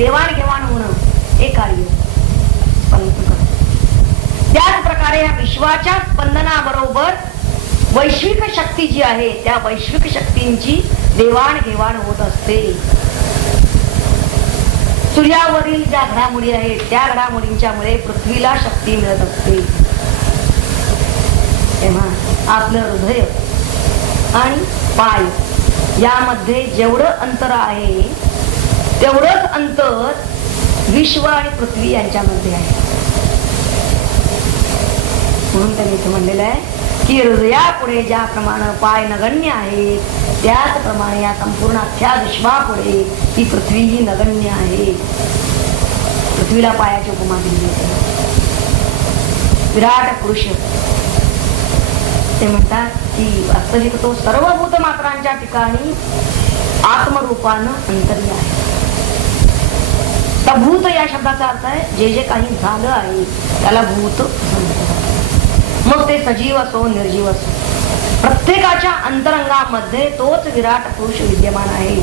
देवाणघेवाण होणं हे कार्य स्पंदन करतं. त्याच प्रकारे या विश्वाच्या स्पंदनाबरोबर वैश्विक शक्ती जी आहे त्या वैश्विक शक्तींची देवाणघेवाण होत असते. सूर्यावरील ज्या घडामोडी आहेत त्या घडामोडींच्या मुळे पृथ्वीला शक्ती मिळत असते. तेव्हा आपलं हृदय आणि पाय यामध्ये जेवढं अंतर आहे तेवढंच अंतर विश्व आणि पृथ्वी यांच्यामध्ये आहे. म्हणून त्यांनी इथे म्हणलेलं आहे की हृदयापुढे ज्याप्रमाणे पाय नगण्य आहे त्याचप्रमाणे या संपूर्ण अख्ख्या विश्वापुढे ही पृथ्वी ही नगण्य आहे. पृथ्वीला पायाची उपमा दिली आहे. विराट पुरुष ते म्हणतात की वास्तविक तो सर्वभूत मात्रांच्या ठिकाणी आत्मरूपानं अंतर्य आहे. भूत या शब्दाचा अर्थ आहे जे जे काही झालं आहे त्याला भूत म्हणतात. मग ते सजीव असो निर्जीव असो प्रत्येकाच्या अंतरंगामध्ये तोच विराट पुरुष विद्यमान आहे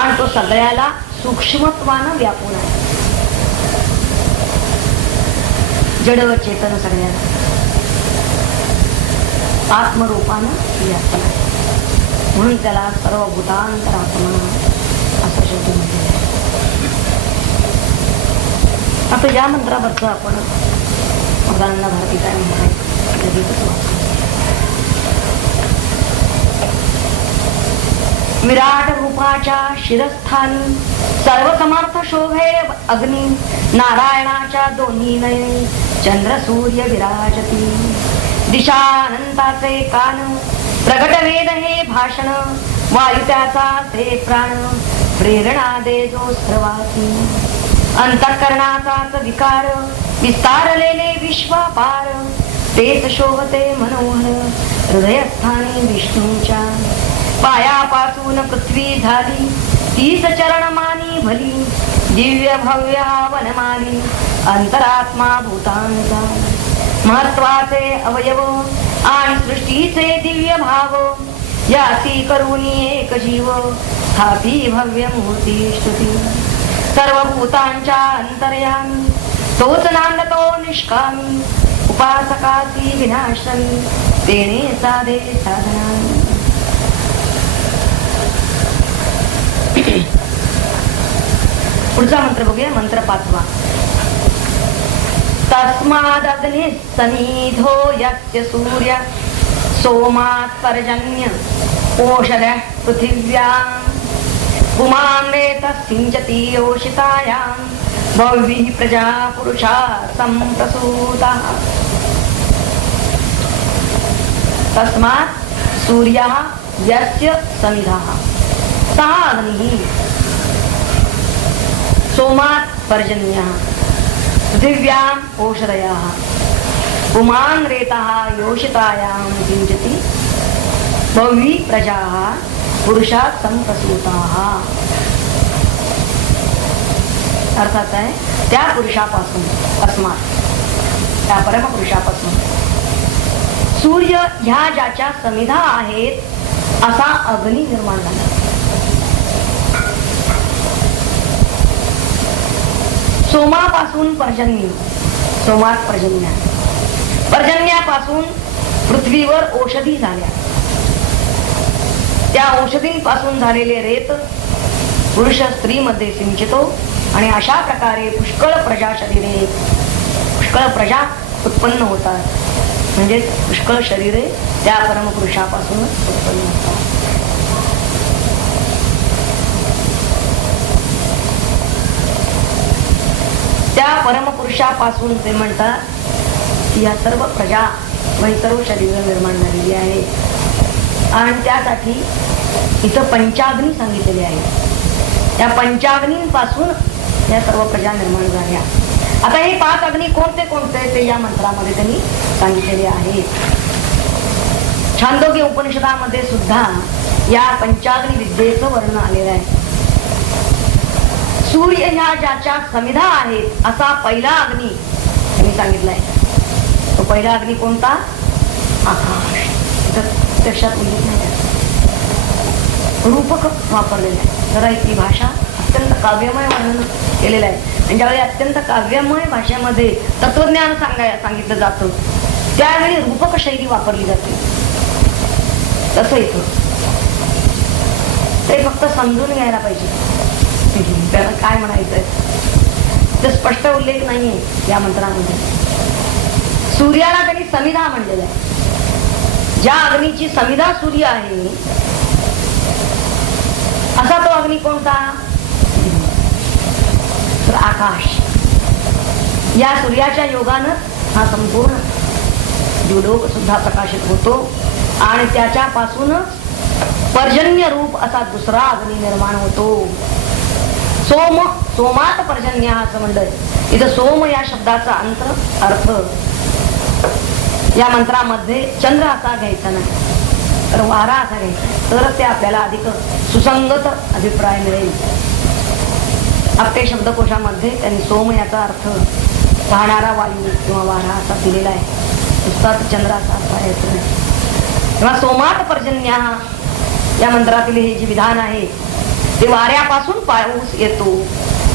आणि तो सगळ्याला सूक्ष्मत्वानं व्यापून आहे. जड व चेतन सगळ्याला आत्मरूपानं व्यापून आहे. म्हणून त्याला सर्वभूतांतरात्मा असा शब्द म्हटलेला आहे. आता या मंत्रावरचं आपण मदानंद भारती काय म्हणतात विराट रूपाच्या शिरस्थानी सर्वसमर्थ शोभे अग्नी नारायणाच्या दोन्ही नयनी चंद्र सूर्य विराजती. दिशानंताचे कान प्रगट वेद हे भाषण वायू त्याचा ते प्राण प्रेरणा दे जो सर्वासी. अंतःकरणाचाच विकार विस्तारलेले विश्वापार तेच शोभते मनोहर हृदयस्थानी विष्णूच्या. पायापासून पृथ्वी झाली तीच चरणमानी भली दिव्य भव्य वनमाली अंतरात्मा भूतांचा. महत्वाचे अवयव आणि सृष्टीचे दिव्य भाव यासी करुणी एक जीव हाती भव्य मूर्ती स्तुती. सर्व भूतांच्या अंतर्यामी तोच नांदतो निष्कामी उपासकाची विनाशनी तेने साधे साधना. पुढचा मंत्र बघूया. मंत्र 5वा. तस्मादग्नि सनिधो यस्य सूर्य सोमात् पर्जन्य ओषधः पृथिव्याम् पुमान्वेत सिंचति योषितायां भव्यः प्रजा पुरुषा संप्रसूताः. तस्मात् सूर्यः यस्य समिधः सः अग्निः सोमात् पर्जन्यः पृथिव्याम् ओषधयः पुमान् रेतः योषितायां सिंचति भव्यः प्रजाः पुरुषात संप्रसूताः. अर्थात आहे त्या पुरुषापासून तस्मात त्या परमपुरुषापासून सूर्य ह्या ज्याच्या समिधा आहेत असा अग्नी निर्माण झाला. सोमापासून पर्जन्य सोमात पर्जन्य पर्जन्यापासून पृथ्वीवर औषधी झाल्या. त्या औषधींपासून झालेले रेत पुरुष स्त्री मध्ये सिंचितो आणि अशा प्रकारे पुष्कळ प्रजा शरीरे पुष्कळ प्रजा उत्पन्न होतात. म्हणजे पुष्कळ शरीरे त्या परमपुरुषापासूनच उत्पन्न होतात. त्या परमपुरुषापासून ते म्हणतात की या सर्व प्रजा व सर्व शरीर निर्माण झालेली आहे. आणि त्यासाठी इथं पंचाग्नी सांगितलेले आहे. या पंचाग्नींपासून या सर्व प्रजा निर्माण झाल्या. आता हे 5 अग्नी कोणते कोणते ते या मंत्रामध्ये त्यांनी सांगितलेले आहे. छांदोग्य उपनिषदामध्ये सुद्धा या पंचाग्नी विद्येचं वर्णन आलेलं आहे. सूर्य ह्या ज्याच्या समिधा आहेत असा पहिला अग्नी त्यांनी सांगितलाय. तो पहिला अग्नी कोणता? आकाश. प्रत्यक्षात उल्लेख नाही, रूपक वापरलेलं आहे. जरा इथली भाषा अत्यंत काव्यमय वर्णन केलेलं आहे. आणि ज्यावेळी अत्यंत काव्यमय भाषेमध्ये तत्वज्ञान सांगितलं जातं त्यावेळी रूपक शैली वापरली जाते. तसं इथं ते फक्त समजून घ्यायला पाहिजे त्याला काय म्हणायचंय. ते स्पष्ट उल्लेख नाहीये या मंत्रामध्ये. सूर्याला त्यांनी समिधा म्हणलेलं आहे. ज्या अग्नीची समिधा सूर्य आहे असा तो अग्नी कोणता, तर आकाश. या सूर्याच्या योगानं हा संपूर्ण द्युलोक सुद्धा प्रकाशित होतो आणि त्याच्यापासूनच पर्जन्य रूप असा दुसरा अग्नी निर्माण होतो. सोमात पर्जन्य असं म्हणलंय. इथं सोम या शब्दाचा अर्थ या मंत्रामध्ये चंद्र असा घ्यायचा नाही तर वारा असा घ्यायचा, तरच ते आपल्याला अधिक सुसंगत अभिप्राय मिळेल. आपल्या शब्दकोशामध्ये त्यांनी सोम याचा अर्थ वाहणारा वायू किंवा वारा असा दिलेला आहे. नुसताच चंद्र असा अर्थ येत नाही. तेव्हा सोमात पर्जन्य या मंत्रातील हे जे विधान आहे ते वाऱ्यापासून पाऊस येतो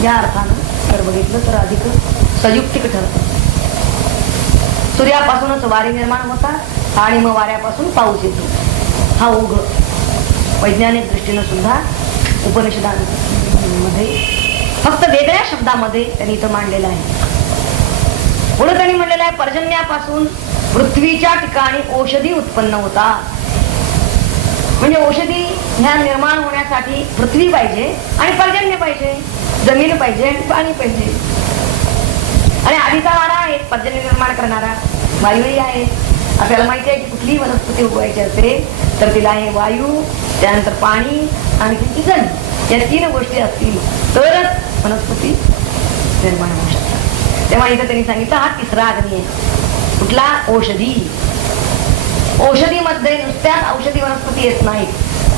या अर्थानं जर बघितलं तर अधिक संयुक्तिक ठरतं. सूर्यापासूनच वारे निर्माण होतात आणि मग वाऱ्यापासून पाऊस येतो. हा ओघ वैज्ञानिक दृष्टीनं सुद्धा उपनिषदांमध्ये फक्त वेगळ्या शब्दामध्ये त्यांनी इथं मांडलेलं आहे. पुढे त्यांनी म्हणलेलं आहे पर्जन्यापासून पृथ्वीच्या ठिकाणी औषधी उत्पन्न होतात. म्हणजे औषधी ह्या निर्माण होण्यासाठी पृथ्वी पाहिजे आणि पर्जन्य पाहिजे, जमीन पाहिजे आणि पाणी पाहिजे. आणि आधीचा वारा आहे पर्जन्य निर्माण करणारा, वायूही आहे. आपल्याला माहिती आहे की कुठलीही वनस्पती उगवायची असेल तर तिला हे वायू, त्यानंतर पाणी आणि ती जल, या 3 गोष्टी असतील तरच वनस्पती निर्माण होऊ शकतात. तेव्हा इथं त्यांनी सांगितलं हा तिसरा अग्नी आहे. कुठला, औषधी. औषधीमध्ये नुसत्याच औषधी वनस्पती येत नाहीत,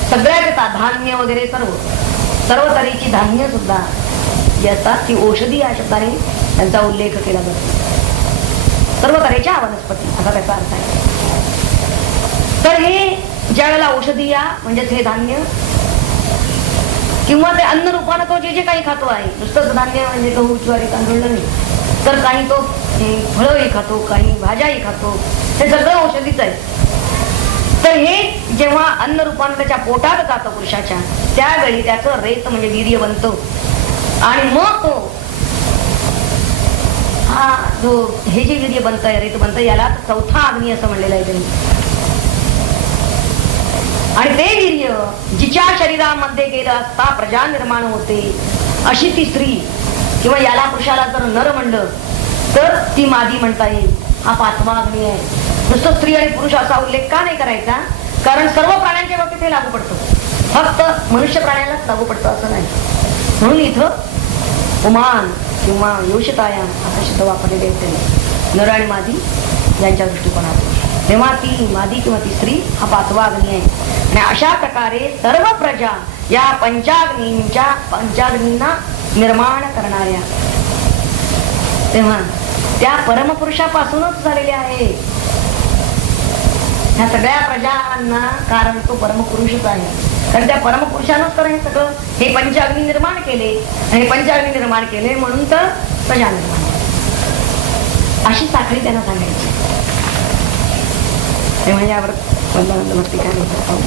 सगळ्याच येतात. धान्य वगैरे सर्व तऱ्हेची धान्य सुद्धा जी असतात ती औषधी या शब्दाने त्यांचा उल्लेख केला जातो. सर्व तऱ्हेच्या वनस्पती असा त्याचा अर्थ आहे. तर हे ज्या वेळेला औषधी या म्हणजेच हे धान्य किंवा ते अन्न रूपानं तो जे काही खातो आहे, नुसतंच धान्य म्हणजे गहू ज्वारी तांदूळ नाही, तर काही तो फळंही खातो, काही भाज्याही खातो, हे सगळं औषधीच आहे. तर हे जेव्हा अन्न रूपानं त्याच्या पोटात जातं पुरुषाच्या, त्यावेळी त्याचं रेत म्हणजे वीर्य बनतो आणि मग तो हा जो हे जे वीर्य बनतंय, रेत बनतंय, याला चौथा अग्नी असं म्हणलेलं आहे त्यांनी. आणि ते वीर्य जिच्या शरीरामध्ये गेलं असता प्रजा निर्माण होते अशी ती स्त्री किंवा याला पुरुषाला जर नर म्हणलं तर ती मादी म्हणता येईल. हा 5वा अग्नी आहे. नुसतं स्त्री आणि पुरुष असा उल्लेख का नाही करायचा, कारण सर्व प्राण्यांच्या बाबतीत हे लागू पडतं, फक्त मनुष्य प्राण्यालाच लागू पडतं असं नाही. म्हणून इथं उमान किंवा योषितायाम असा शब्द वापरलेले आहेत त्यांनी, नर आणि मादी यांच्या दृष्टिकोनातून. तेव्हा ती मादी किंवा ती स्त्री हा 5वा अग्नी आहे. आणि अशा प्रकारे सर्व प्रजा या पंचाग्नींना निर्माण करणाऱ्या, तेव्हा त्या परमपुरुषापासूनच झालेल्या आहे. ह्या सगळ्या प्रजांना कारण तो परमपुरुषच आहे. कारण त्या परमपुरुषानंच तर हे सगळं हे पंचाग्नी निर्माण केले आणि हे पंचाग्नी निर्माण केले म्हणून तर प्रजा निर्माण, अशी साखळी त्यांना सांगायची. तेव्हा यावर भक्ती काय म्हणतात,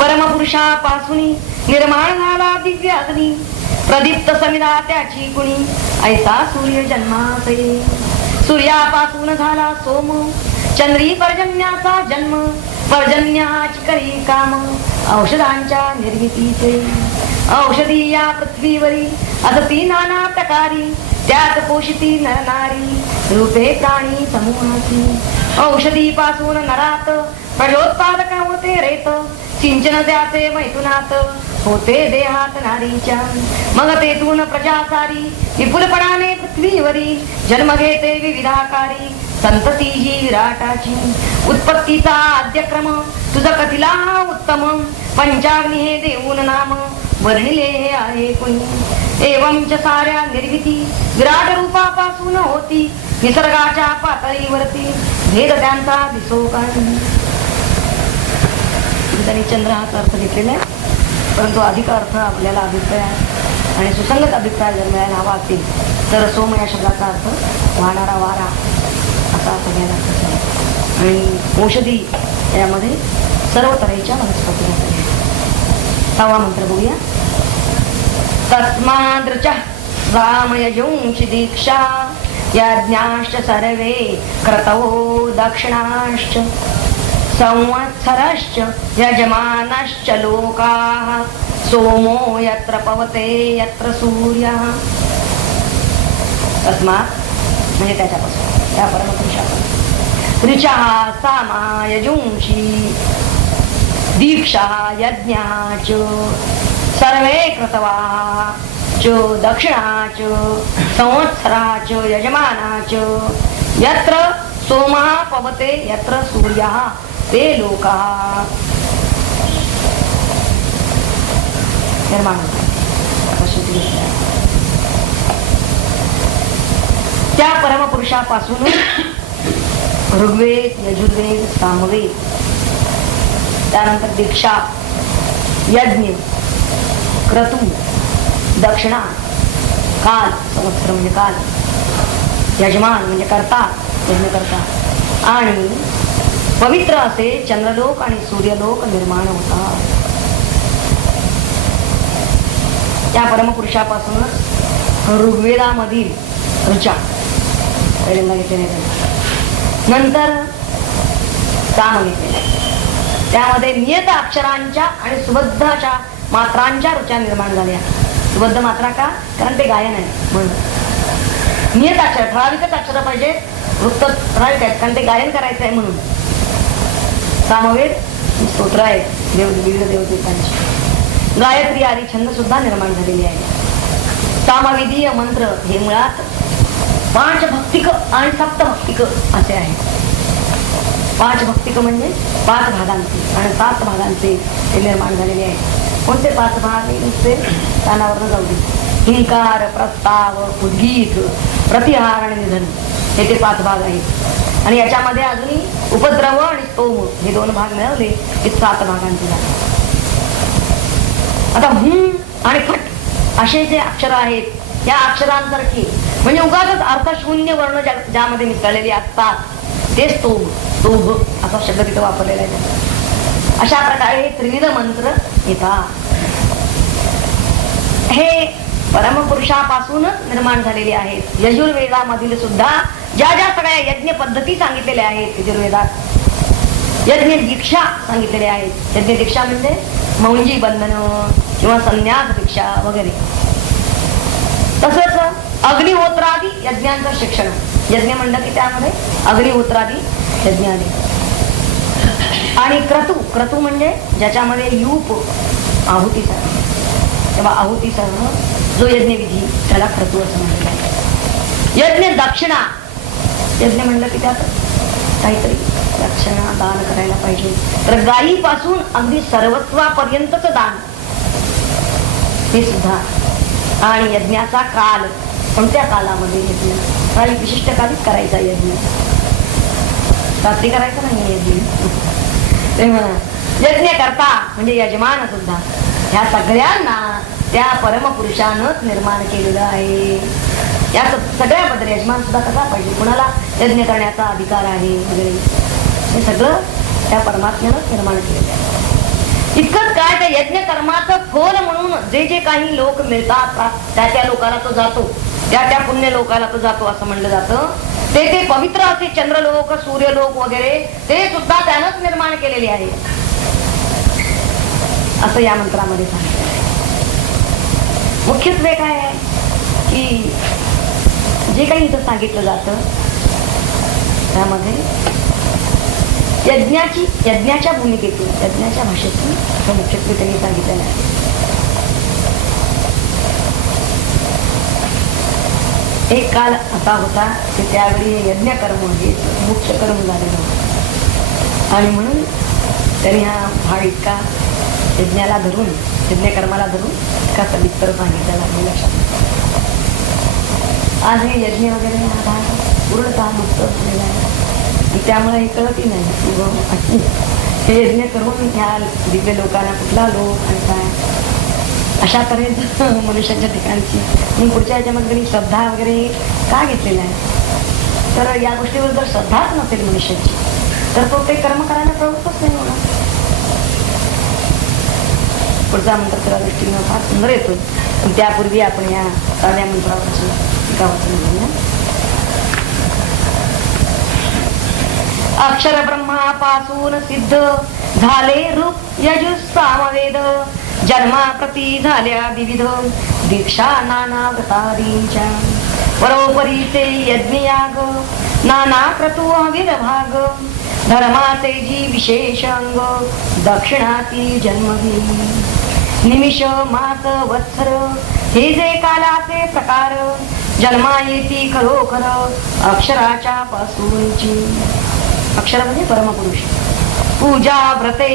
परमपुरुषापासून निर्माण झाला दिव्य अग्नी, प्रदीप्त समिधा त्याची गुणी, ऐसा सूर्य जन्माचे. सूर्यापासून झाला सोम, चंद्री पर्जन्याचा जन्म, पर्जन्याची करी काम, औषधांच्या निर्मितीचे. औषधी या पृथ्वीवरी असती नाना प्रकारी, त्यात पोषिती नरनारी, रूपे प्राणी समूहाची. औषधीपासून नरात प्रजोत्पादक होते रेत, सिंचन त्याचे मैथुनात होते देहात नारीच्या. मग तेथून प्रजा सारी विपुलपणाने पृथ्वीवरी जन्म घेते विविधाकारी, संतती ही विराटाची. उत्पत्तीचा आद्यक्रम तुझ कथिला उत्तम, पंचाग्नी हे देऊन नाम वर्णिले हे आहे कुणी. एवंच साऱ्या निर्मिती विराट रूपापासून होती, निसर्गाच्या पातळीवरती भेद त्यांचा दिसो काही. त्यांनी चंद्र हाचा अर्थ घेतलेला आहे. परंतु अधिक अर्थ आपल्याला अभिप्राय आणि सुसंगत अभिप्राय जर मिळायला हवा असेल तर सोम या शब्दाचा अर्थ वाहणारा वारा असा अर्थ घ्यायला लागतो. आणि औषधी यामध्ये सर्व तऱ्हेच्या वनस्पती घातल्या. 6वा मंत्र बघूया. तस्माद्रच रामयजुंषि दीक्षा यज्ञाश्च सर्वे क्रतवो दक्षिणाश्च संवत्सरश्च यजमानश्च लोकाः सोमो यत्र पवते यत्र सूर्यः. तस्मात् म्हणजे त्याच्यापासून त्या परमपुरुषापासून ऋचा सामा यजुंषि दीक्षा यज्ञा च सर्वे क्रतवा च दक्षिणा च संवत्सरा च यजमाना च यत्र सोमः पवते यत्र सूर्यः ते लोकाः. निर्माण त्या परमपुरुषापासून ऋग्वेद यजुर्वेद सामवेद त्यानंतर दीक्षा यज्ञ क्रतु दक्षिणा काल संवत्सर म्हणजे काल यजमान म्हणजे कर्ता यज्ञकर्ता आणि पवित्र असे चंद्रलोक आणि सूर्यलोक निर्माण होतात. त्या परमपुरुषापासूनच ऋग्वेदामधील ऋचा पहिल्यांदा घेतलेले, नंतर साम घेतलेले, त्यामध्ये नियत अक्षरांच्या आणि सुबद्धाच्या मात्रांच्या ऋचा निर्माण झाल्या. सुबद्ध मात्रा का? कारण ते गायन आहे म्हणून. नियत अक्षर ठराविकच अक्षर पाहिजे, वृत्त ठराविक आहेत कारण ते गायन करायचं आहे म्हणून. सामवेद स्तोत्र आहे विविध देवदेवतांची. गायत्री आदी छंद सुद्धा निर्माण झालेले आहे. सामविधीय मंत्र हे मुळात 5 भक्तिक आणि 7 भक्तिक असे आहे. 5 भक्तिक म्हणजे 5 भागांचे आणि 7 भागांचे ते निर्माण झालेले आहे. कोणते 5 भाग? नुसते कानावरनं जाऊ दे. हिंकार, प्रस्ताव, उद्गीत, प्रतिहार आणि निधन हे ते 5 भाग आहेत. आणि याच्यामध्ये अजूनही उपद्रव आणि स्तोम हे 2 भाग मिळवले की 7 भागांचे झाले. आता आणि फट असे जे अक्षर आहेत या अक्षरांसारखी म्हणजे उगाच अर्थशून्य वर्ण ज्यामध्ये मिसळलेले असतात ते स्तोम स्तोभ असा शब्द तिथं वापरलेला आहे. अशा प्रकारे त्रिविध मंत्र येतात. हे परमपुरुषापासूनच निर्माण झालेले आहेत. यजुर्वेदामधील सुद्धा ज्या ज्या सगळ्या यज्ञ पद्धती सांगितलेल्या आहेत यजुर्वेदात यज्ञ दीक्षा सांगितलेल्या आहेत. यज्ञ दीक्षा म्हणजे मौंजी बंधन किंवा संन्यास दीक्षा वगैरे. तसंच अग्निहोत्रादी यज्ञांचं शिक्षण. यज्ञ म्हणलं की त्यामध्ये अग्निहोत्रादी यज्ञ आले. आणि क्रतू म्हणजे ज्याच्यामध्ये यूप आहुतीचा तेव्हा आहुतीसह जो यज्ञविधी त्याला क्रतू असं म्हणलेलं आहे. यज्ञ दक्षिणा यज्ञ म्हणलं की त्यात काहीतरी दक्षिणा दान करायला पाहिजे. तर गायीपासून अगदी सर्वस्वापर्यंतच दान हे सुद्धा. आणि यज्ञाचा काल कोणत्या कालामध्ये यज्ञ काही विशिष्ट कालीच करायचा यज्ञ, रात्री करायचा नाही यज्ञ. तेव्हा यज्ञ करता म्हणजे यजमान सुद्धा ह्या सगळ्यांना त्या परमपुरुषानंच निर्माण केलेलं आहे. या सगळ्याबद्दल यजमान सुद्धा कसा पाहिजे, कुणाला यज्ञ करण्याचा अधिकार आहे वगैरे हे सगळं त्या परमात्म्यानंच निर्माण केलेलं आहे. इतकंच काय त्या यज्ञ कर्माचं फल म्हणून जे जे काही लोक मिळतात त्या त्या लोकाला तो जातो, त्या त्या पुण्य लोकाला तो जातो असं म्हणलं जातं. ते ते पवित्र असे चंद्रलोक सूर्यलोक वगैरे ते सुद्धा त्यानंच निर्माण केलेले आहे असं या मंत्रामध्ये सांगितलं आहे. मुख्यत्वे काय आहे की जे काही इथं सांगितलं जातं त्यामध्ये यज्ञाच्या भूमिकेतून यज्ञाच्या भाषेतून मुख्यत्वे त्यांनी सांगितलेलं आहे. एक काल असा होता की त्यावेळी यज्ञ कर्म हे मुख्य कर्म झालेलं होतं आणि म्हणून त्यांनी हा भाग इतका यज्ञाला धरून यज्ञ कर्माला धरून इतका सविस्तर सांगितलेला आहे. लक्षात आज हे यज्ञ वगैरे हा भाग पूर्णतः मुक्त झालेला आहे. त्यामुळे हे कळतही नाही हे यज्ञ करून ह्या दिव्य लोकांना कुठला लोक आणि काय अशा तऱ्हेच मनुष्याच्या ठिकाणची. म्हणून पुढच्या याच्यामध्ये श्रद्धा वगैरे का घेतलेला आहे? तर या गोष्टीवर जर श्रद्धाच नसेल मनुष्याची तर तो ते कर्म करायला प्रवृत्तच नाही होणार. पुढचा मंत्र त्या दृष्टीनं फार सुंदर येतो. पण त्यापूर्वी आपण या साध्या मंत्रावरची टीका वाचून घेऊया. अक्षर ब्रह्मापासून सिद्ध झाले रूप यजुः सामवेद. जन्माप्रती झाल्या विविध दीक्षा नाना व्रतादींच्या. परोपरी ते यज्ञयाग नाना क्रतु अविध भाग. धर्माचे जी विशेष अंग दक्षिणाती जन्मही. निमिष मास वत्सर हे जे कालाचे प्रकार. जन्मा येती खरोखर अक्षराच्या पासूनची. अक्षर म्हणजे परमपुरुष. पूजा व्रते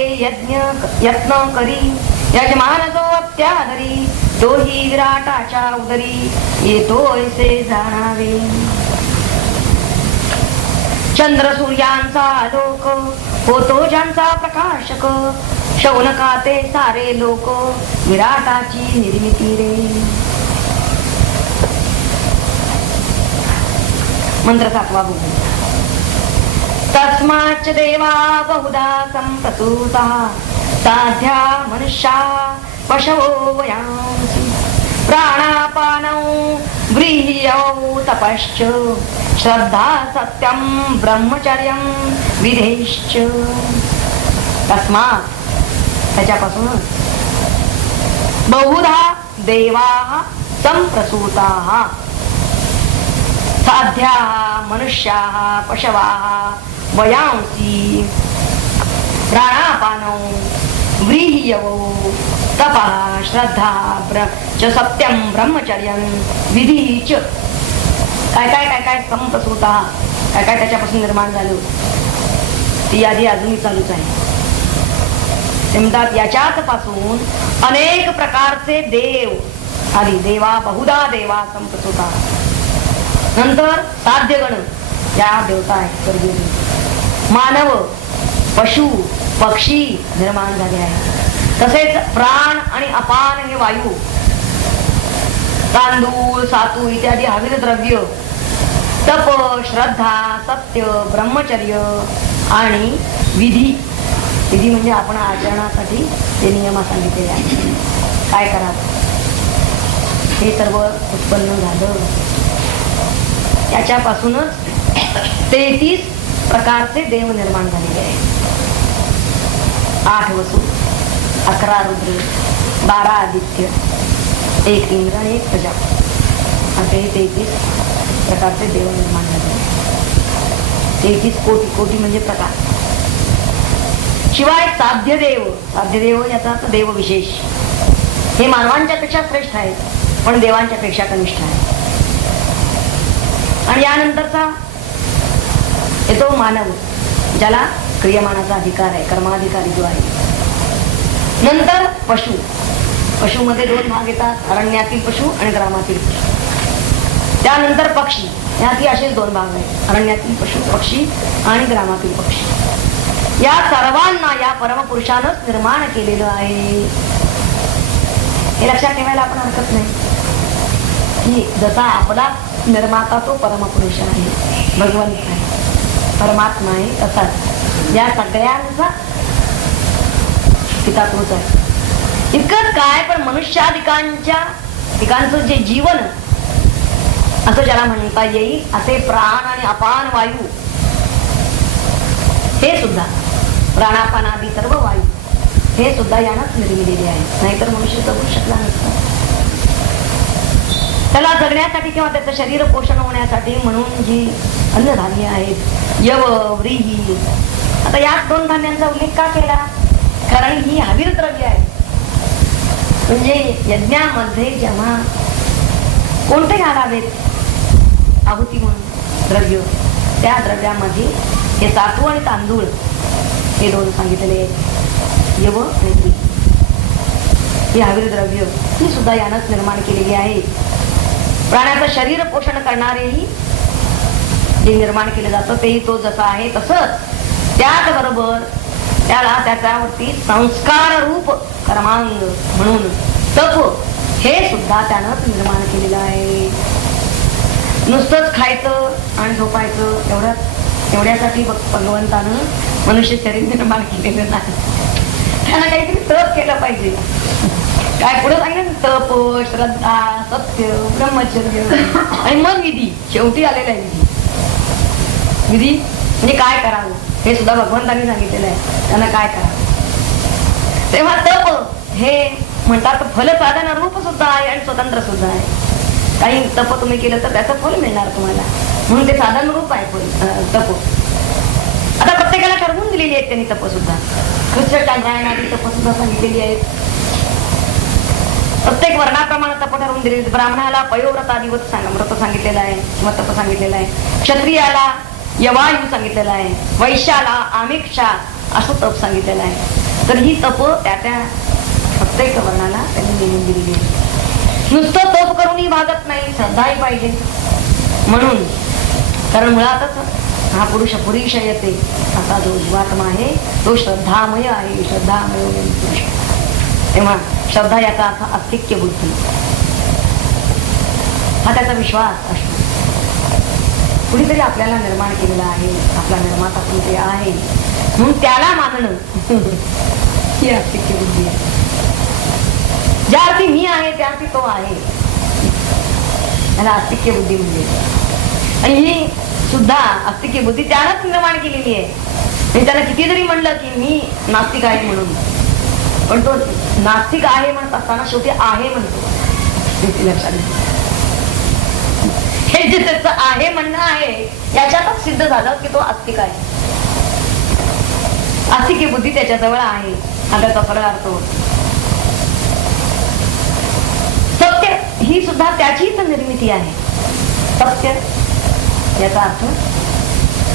यत्न करी यजमान जो अत्यादरी. तोही विराटाच्या उदरी येतो ऐसे जाणावे. चंद्र सूर्यांचा आलोक होतो ज्यांचा प्रकाशक. शौनकाते सारे लोक विराटाची निर्मिती रे. मंत्र 7वा बघू. तस्माच्च देवा बहुधा संप्रसूतः साध्या मनुष्या पशवो वयांसि. प्राणापानौ व्रीह्यौ तपश्च श्रद्धा सत्यं ब्रह्मचर्यं विधेश्च. तस्मात् त्याच्यापासूनच बहुधा देवाः संप्रसूताः साध्याः मनुष्याः पशवाः वयांसि. प्राणापानौ व्रीह्यौ तपः श्रद्धा च सत्यं ब्रह्मचर्यं विधी च. काय काय काय काय संप्रसूता काय काय त्याच्यापासून निर्माण झालं ती यादी अजूनही चालूच आहे. ते म्हणतात याच्याच पासून अनेक प्रकारचे देव आधी. देवा बहुधा देवा संप्रसूता. नंतर साध्यगण या देवता आहेत स्वर्गीय. मानव पशु पक्षी निर्माण झाले आहेत. तसेच प्राण आणि अपान हे वायू, तांदूळ सातू इत्यादी हविर द्रव्य, तप श्रद्धा सत्य ब्रह्मचर्य आणि विधी. विधी म्हणजे आपण आचरणासाठी ते नियम सांगितलेले आहेत. काय करावं हे सर्व उत्पन्न झालं. त्याच्यापासूनच 33 प्रकारचे देव निर्माण झालेले आहेत. 8 वसु, 11 रुद्र, 12 आदित्य, 1 इंद्र आणि 1 प्रजापती असे 33 प्रकारचे देव निर्माण झाले. 33 कोटी. कोटी म्हणजे प्रकार. शिवाय साध्य देव याचा अर्थ देव विशेष. हे मानवांच्या पेक्षा श्रेष्ठ आहेत पण देवांच्या पेक्षा कनिष्ठ आहे. आणि यानंतरचा येतो मानव, ज्याला क्रियमानाचा अधिकार आहे, कर्माधिकारी जो आहे. नंतर पशु. पशुमध्ये 2 भाग येतात, अरण्यातील पशु आणि ग्रामातील पशु. त्यानंतर पक्षी. यातही असेच 2 भाग आहेत, अरण्यातील पशु पक्षी आणि ग्रामातील पक्षी. या सर्वांना या परमपुरुषानंच निर्माण केलेलं आहे. हे लक्षात ठेवायला आपण हरकत नाही की जसा आपला निर्माता तो परमपुरुष आहे, भगवंत आहे, परमात्मा आहे, तसाच या सगळ्यांचा पिता तोच आहे. इतकंच काय, पण मनुष्याधिकांचं जे जीवन असं ज्याला म्हणता येईल असे प्राण आणि अपान वायू, हे सुद्धा प्राणापानादी सर्व वायू हे सुद्धा यानंच निर्मिलेले आहे. नाहीतर मनुष्य जगू शकला नसता. त्याला जगण्यासाठी किंवा त्याचं शरीर पोषण होण्यासाठी म्हणून जी अन्नधान्य आहेत, यव व्रीही. आता याच 2 धान्यांचा उल्लेख का केला? कारण ही हवीर द्रव्य आहे. म्हणजे यज्ञामध्ये जेव्हा कोणते घालावेत आहुती म्हणून द्रव्य, त्या द्रव्यामध्ये हे सातू आणि तांदूळ हे 2 सांगितलेले आहेत, यव आणि व्रीही. ही हवीर द्रव्य ही सुद्धा यानंच निर्माण केलेली आहे. प्राण्याचं शरीर पोषण करणारेही जे निर्माण केलं जातं तेही तो जसा आहे तसंच त्याचबरोबर त्याला त्याच्यावरती संस्कार रूप कर्मांग म्हणून तप हे सुद्धा त्यानंच निर्माण केलेलं आहे. नुसतंच खायचं आणि झोपायचं एवढ्यासाठी भगवंतानं मनुष्य शरीर निर्माण केलेलं नाही. त्यांना काहीतरी तप केलं पाहिजे. काय पुढे सांगितलं, तप, श्रद्धा, सत्य, ब्रह्मचर्य आणि मग विधी. शेवटी आलेला आहे विधी म्हणजे काय करावं हे सुद्धा भगवंतांनी सांगितलेलं आहे. त्यांना काय करावं. तेव्हा तप हे म्हणतात फल साधन रूप सुद्धा आहे आणि स्वतंत्र सुद्धा आहे. काही तप तुम्ही केलं तर त्याचं फल मिळणार तुम्हाला, म्हणून ते साधन रूप आहे तप. आता प्रत्येकाला ठरवून दिलेली आहेत त्यांनी तप सुद्धा. कृष्ण चांद्रायणाची तप सुद्धा सांगितलेली आहेत. प्रत्येक वर्णाप्रमाणे तप ठरवून दिलेली. ब्राह्मणाला पयोव्रतादी व्रत सांगितलेलं आहे किंवा तप सांगितलेलं आहे. क्षत्रियाला यवायू सांगितलेलं आहे. वैश्याला आमिक्षा असं तप सांगितलेलं आहे. तर ही तप त्या प्रत्येक वर्णाला त्यांनी नेमून दिलेली आहे. नुसतं तप करूनही भागत नाही, श्रद्धाही पाहिजे. म्हणून कारण मुळातच हा पुरुष पुरीशयते असा जो जीवात्मा आहे तो श्रद्धामय आहे. श्रद्धामय पुरुष. तेव्हा श्रद्धा याचा अर्थ अस्तिक्य बुद्धी, हा त्याचा विश्वास असतो. कुणीतरी आपल्याला निर्माण केलेला आहे, आपला निर्माता कोणतरी आहे म्हणून त्याला मानणं ही अस्तिक्य बुद्धी आहे. ज्या अर्थी मी आहे त्या अर्थी तो आहे, त्याला अस्तिक्य बुद्धी म्हणजे. आणि ही सुद्धा अस्तिक्य बुद्धी त्यालाच निर्माण केलेली आहे. आणि त्याला किती जरी म्हणलं की मी नास्तिक आहे म्हणून, पण तो नास्तिक आहे म्हणत असताना शेवटी आहे म्हणतो. लक्षात घ्या, हे जे त्याचं आहे म्हणणं आहे याच्यातच सिद्ध झालं की तो आस्तिक आहे. आस्तिक बुद्धी त्याच्याजवळ आहे हा त्याचा खरा अर्थ होतो. सत्य ही सुद्धा त्याचीच निर्मिती आहे. सत्य याचा अर्थ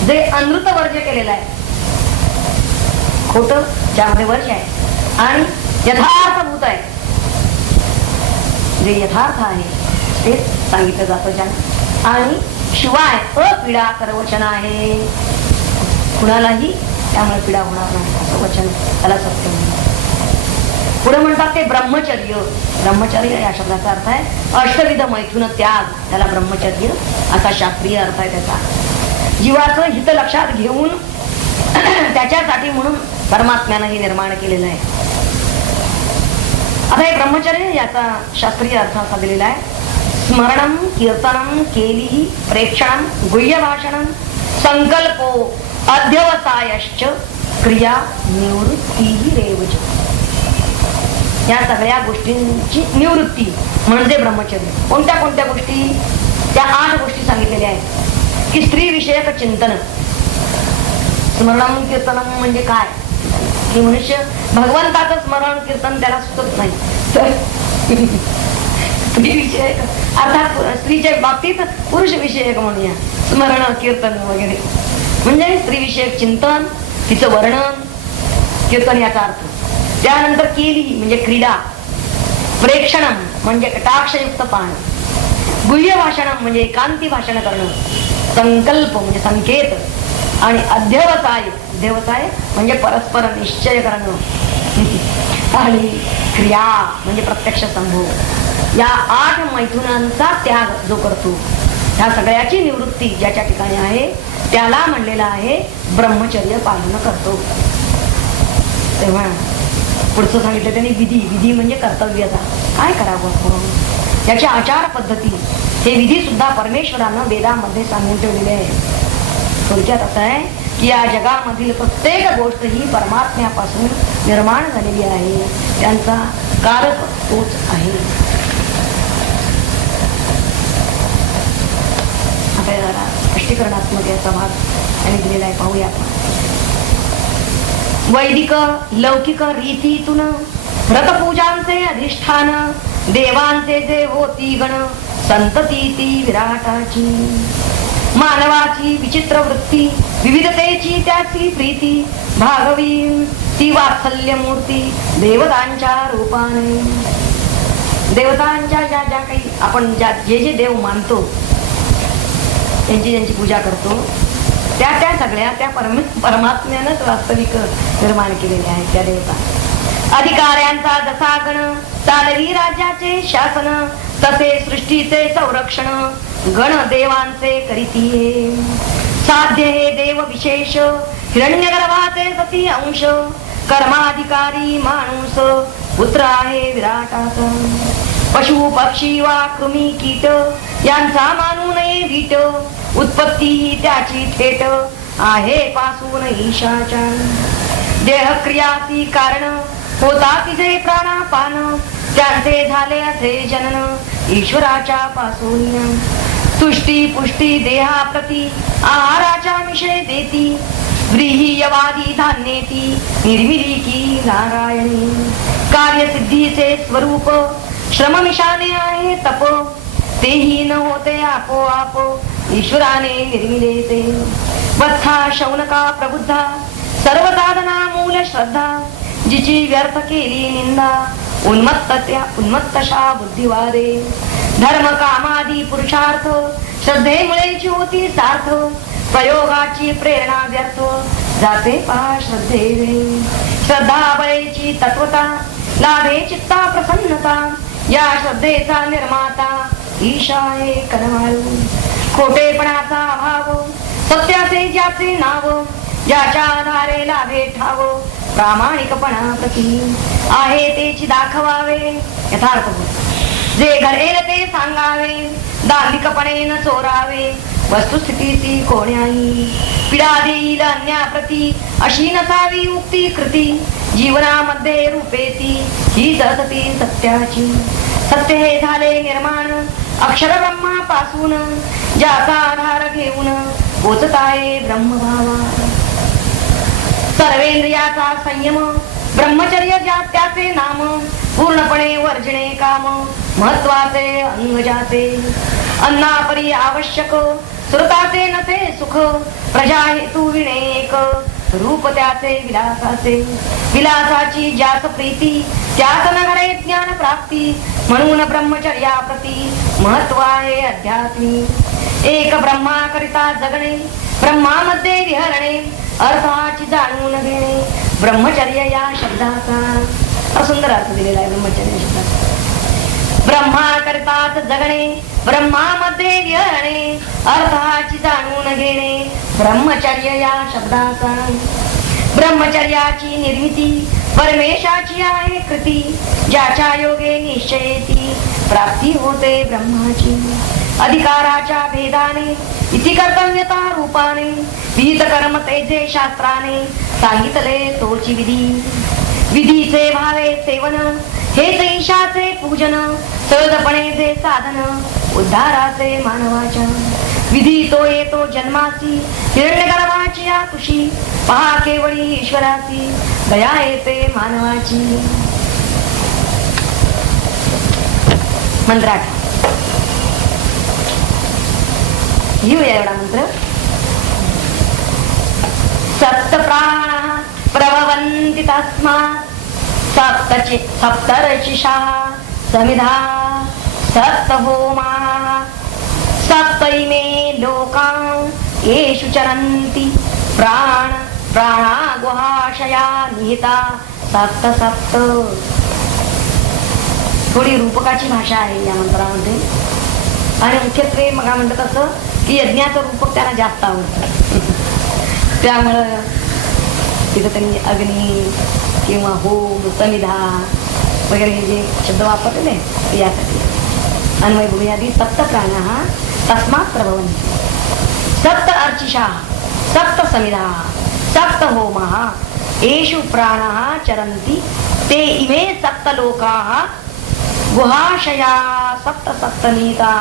जे अनृत वर्ज्य केलेलं आहे, खोट ज्यामध्ये वर्ष आहे आणि यथार्थभूत आहे, जे यथार्थ आहे तेच सांगितलं जातं ज्यानं. आणि शिवाय अपिडा करवचन आहे, कुणालाही त्यामुळे पीडा होणार नाही असं वचन, त्याला सत्य म्हणतात. पुढे म्हणतात ते ब्रह्मचर्य. ब्रह्मचर्य या शब्दाचा अर्थ आहे अष्टविध मैथुन त्याग, त्याला ब्रह्मचर्य असा शास्त्रीय अर्थ आहे त्याचा. जीवाचं हित लक्षात घेऊन त्याच्यासाठी म्हणून परमात्म्यानं हे निर्माण केलेलं आहे. आता हे ब्रह्मचर्य याचा शास्त्रीय अर्थ असा दिलेला आहे. स्मरणं कीर्तनं केली प्रेक्षणं गुह्य भाषणं संकल्पो अध्यवसायश्च क्रिया निवृत्ती रेवच. या सगळ्या गोष्टींची निवृत्ती म्हणजे ब्रह्मचर्य. कोणत्या कोणत्या गोष्टी? त्या 8 गोष्टी सांगितलेल्या आहेत की स्त्री विषयक चिंतन. स्मरणं कीर्तनं म्हणजे काय की मनुष्य भगवंताचं स्मरण कीर्तन त्याला सुचत नाही, तर स्त्री विषयक अर्थात स्त्रीच्या बाबतीत पुरुष विषयक म्हणूया स्मरण कीर्तन वगैरे म्हणजे स्त्री विषयक चिंतन, तिचं वर्णन, कीर्तन याचा अर्थ. त्यानंतर केली म्हणजे क्रीडा, प्रेक्षणम म्हणजे कटाक्षयुक्त पाहणं, गुह्य भाषणम म्हणजे एकांती भाषण करणं, संकल्प म्हणजे संकेत आणि अध्यवसाय, अध्यवसाय म्हणजे परस्पर निश्चय करणं आणि क्रिया म्हणजे प्रत्यक्ष संभोग. या 8 मैथुनांचा त्याग जो करतो, ह्या सगळ्याची निवृत्ती ज्याच्या ठिकाणी आहे त्याला म्हणलेला आहे ब्रह्मचर्य पालन करतो. तेव्हा पुढचं सांगितलं त्यांनी विधी. विधी म्हणजे कर्तव्यता, काय करावं याची आचार पद्धती. हे विधी सुद्धा परमेश्वरानं वेदामध्ये सांगून ठेवलेले आहे. थोडक्यात असं आहे की या जगामधील प्रत्येक गोष्ट ही परमात्म्यापासून निर्माण झालेली आहे, त्यांचा कारक तोच आहे. आता जरा स्पष्टीकरणात्मक याचा भाग त्यांनी दिलेला आहे, पाहूया आपण. वैदिक लौकिक रीतीतून व्रतपूजांचे अधिष्ठान, देवांचे जे होती गण, संतती ती विराटाची, मानवाची विचित्र वृत्ती, विविधतेची त्याची प्रीती, भागवी ती वात्सल्य मूर्ती, देवतांच्या रूपाने. देवतांच्या ज्या ज्या काही आपण जे जे देव मानतो, त्यांची ज्यांची पूजा करतो, त्या सगळ्या त्या परमात्म्यानंच वास्तविक निर्माण केलेल्या आहेत त्या देवता. अधिकाऱ्यांचा जसा गण चालवी राज्याचे शासन, तसे सृष्टीचे संरक्षण गण देवांचे करीती. साध्य हे देव विशेष हिरण्यगर्भाचे सती अंश, कर्माधिकारी माणूस पुत्र आहे विराटाचा. पशु पक्षी वा कृमी कीट यांचा मानू नये वीट, उत्पत्ती ही त्याची थेट आहे पासून ईशाच्या. देहक्रियाची कारण होता तिचे प्राणापान, त्यांचे झाले असे जनन ईश्वराच्या पासून. तुष्टी पुष्टी देहाप्रती आहाराच्या विषय देती, व्रीहियवादी धान्येती निर्मिली की नारायणी. कार्यसिद्धीचे स्वरूप श्रममिशाने आहे तप, तेही न होते आपोआप ईश्वराने निर्मिले ते. वत्सा शौनका प्रबुद्धा सर्व साधना मूल श्रद्धा, जिची व्यर्थ केली निंदा उन्मत्तशा बुद्धिवादे. धर्म कामादी पुरुषार्थ श्रद्धेमुळेची होती सार्थ, प्रयोगाची प्रेरणा व्यर्थ जाते पहा श्रद्धेवे. श्रद्धा बळेची तत्वता लाभे चित्ता प्रसन्नता, या श्रद्धेचा निर्माता ईशा आहे कनवाळू. खोटेपणाचा अभाव सत्याचे ज्याचे नाव, ज्याच्या आधारे लाभे ठाव प्रामाणिकपणा प्रती आहे तेची दाखवावे यथार्थ. जे घडेल ते सांगावे दांभिकपणे न चोरावे, वस्तुस्थितीची कोण्याही पीडा देईल अन्याप्रती अशी नसावी उक्ती कृती. जीवनामध्ये रूपेती ही जसती सत्याची. सत्य हे झाले निर्माण अक्षर ब्रह्मापासून, ज्याचा आधार घेऊन पोचत आहे ब्रह्मभावा. सर्वेंद्रियाचा संयम ब्रह्मचर्य ज्या त्याचे नाम, पूर्णपणे वर्जणे काम महत्वाचे अंग ज्याचे. अन्नापरी आवश्यक श्रुताचे नसे सुख, प्रजा हेतू विनेक रूप त्याचे विलासाचे. विलासाची ज्यास प्रीती त्यास न घडे ज्ञान प्राप्ती, म्हणून ब्रह्मचर्याप्रती महत्व आहे अध्यात्मी. एक ब्रह्माकरिता जगणे ब्रह्मामध्ये विहरणे, अर्थाची जाणून घेणे ब्रह्मचर्य या शब्दाचा. सुंदर अर्थ दिलेला आहे ब्रह्मचर्य शब्दाचा. ब्रह्माकरिताच जगणे ब्रह्मामध्ये विहरणे, अर्थाची जाणून घेणे ब्रह्मचर्य या शब्दाचा. ब्रह्मचर्याची निर्मिती परमेशाची आहे कृती, ज्याच्या योगे निश्चयेती प्राप्ती होते ब्रह्माची. अधिकाराच्या भेदाने इति कर्तव्यता रूपाने, विहित कर्म तेजे शास्त्राने सांगितले तोची विधी. विधीचे भावे सेवन हेच ईशाचे पूजन, सहजपणे जे साधन उद्धाराचे मानवाच्या. विधी तो येतो जन्माची हिरण्यगर्भाची या कुशी, पहा केवळी ईश्वराची दया येते मानवाची. मंत्रात घेऊया एवढा मंत्र. सप्त प्राण प्रभवन्ति तस्मात् सप्तर्षिषा समिधा सप्त होमा सप्तैमे लोका येषु चरन्ति प्राण प्राणा गुहाशया निहिता सप्त सप्त. थोडी रूपकाची भाषा आहे या मंत्रामध्ये, आणि मुख्यत्वे मग म्हणतात असं की यज्ञाचं रूपक त्यांना जास्त आवडतं. त्यामुळं तिथं त्यांनी अग्नी किंवा होम समिधा वगैरे हे जे शब्द वापरलेले ते यासाठी. अन्वय बघूया आधी. सप्त प्राणा तस्मात् प्रभवन्ति, सप्त अर्चिषा सप्त समिधा सप्त होमः येषु प्राणः चरन्ति ते इमे सप्त लोकाः गुहाशया सप्त सप्तनीताः.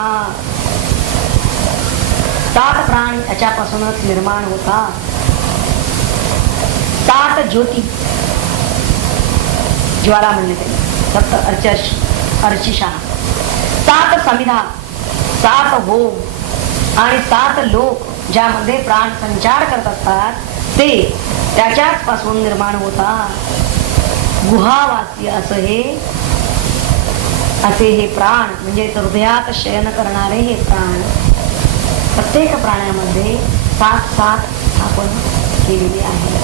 7 प्राण याच्यापासूनच निर्माण होतात. 7 ज्योती ज्वाला म्हणले ते सप्त अर्चिषा, 7 समिधा, 7 होम आणि 7 लोक ज्यामध्ये प्राण संचार करत असतात ते त्याच्याच पासून निर्माण होतात. गुहावासी असे हे प्राण म्हणजे हृदयात शयन करणारे हे प्राण. प्रत्येक प्राण्यामध्ये 7 स्थापन केलेले आहे.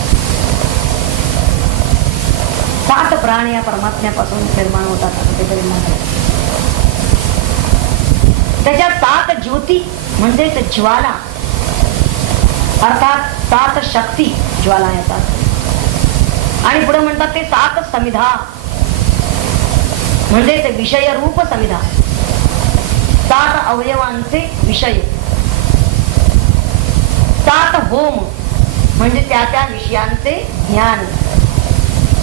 सात प्राण या परमात्म्यापासून निर्माण होतात असं ते तरी म्हणतात. त्याच्या सात ज्योती म्हणजे ज्वाला अर्थात सात शक्ती ज्वाला येतात. आणि पुढे म्हणतात ते सात समिधा म्हणजे ते विषय रूप समिधा, सात अवयवांचे विषय, सात होम म्हणजे त्या त्या विषयांचे ज्ञान,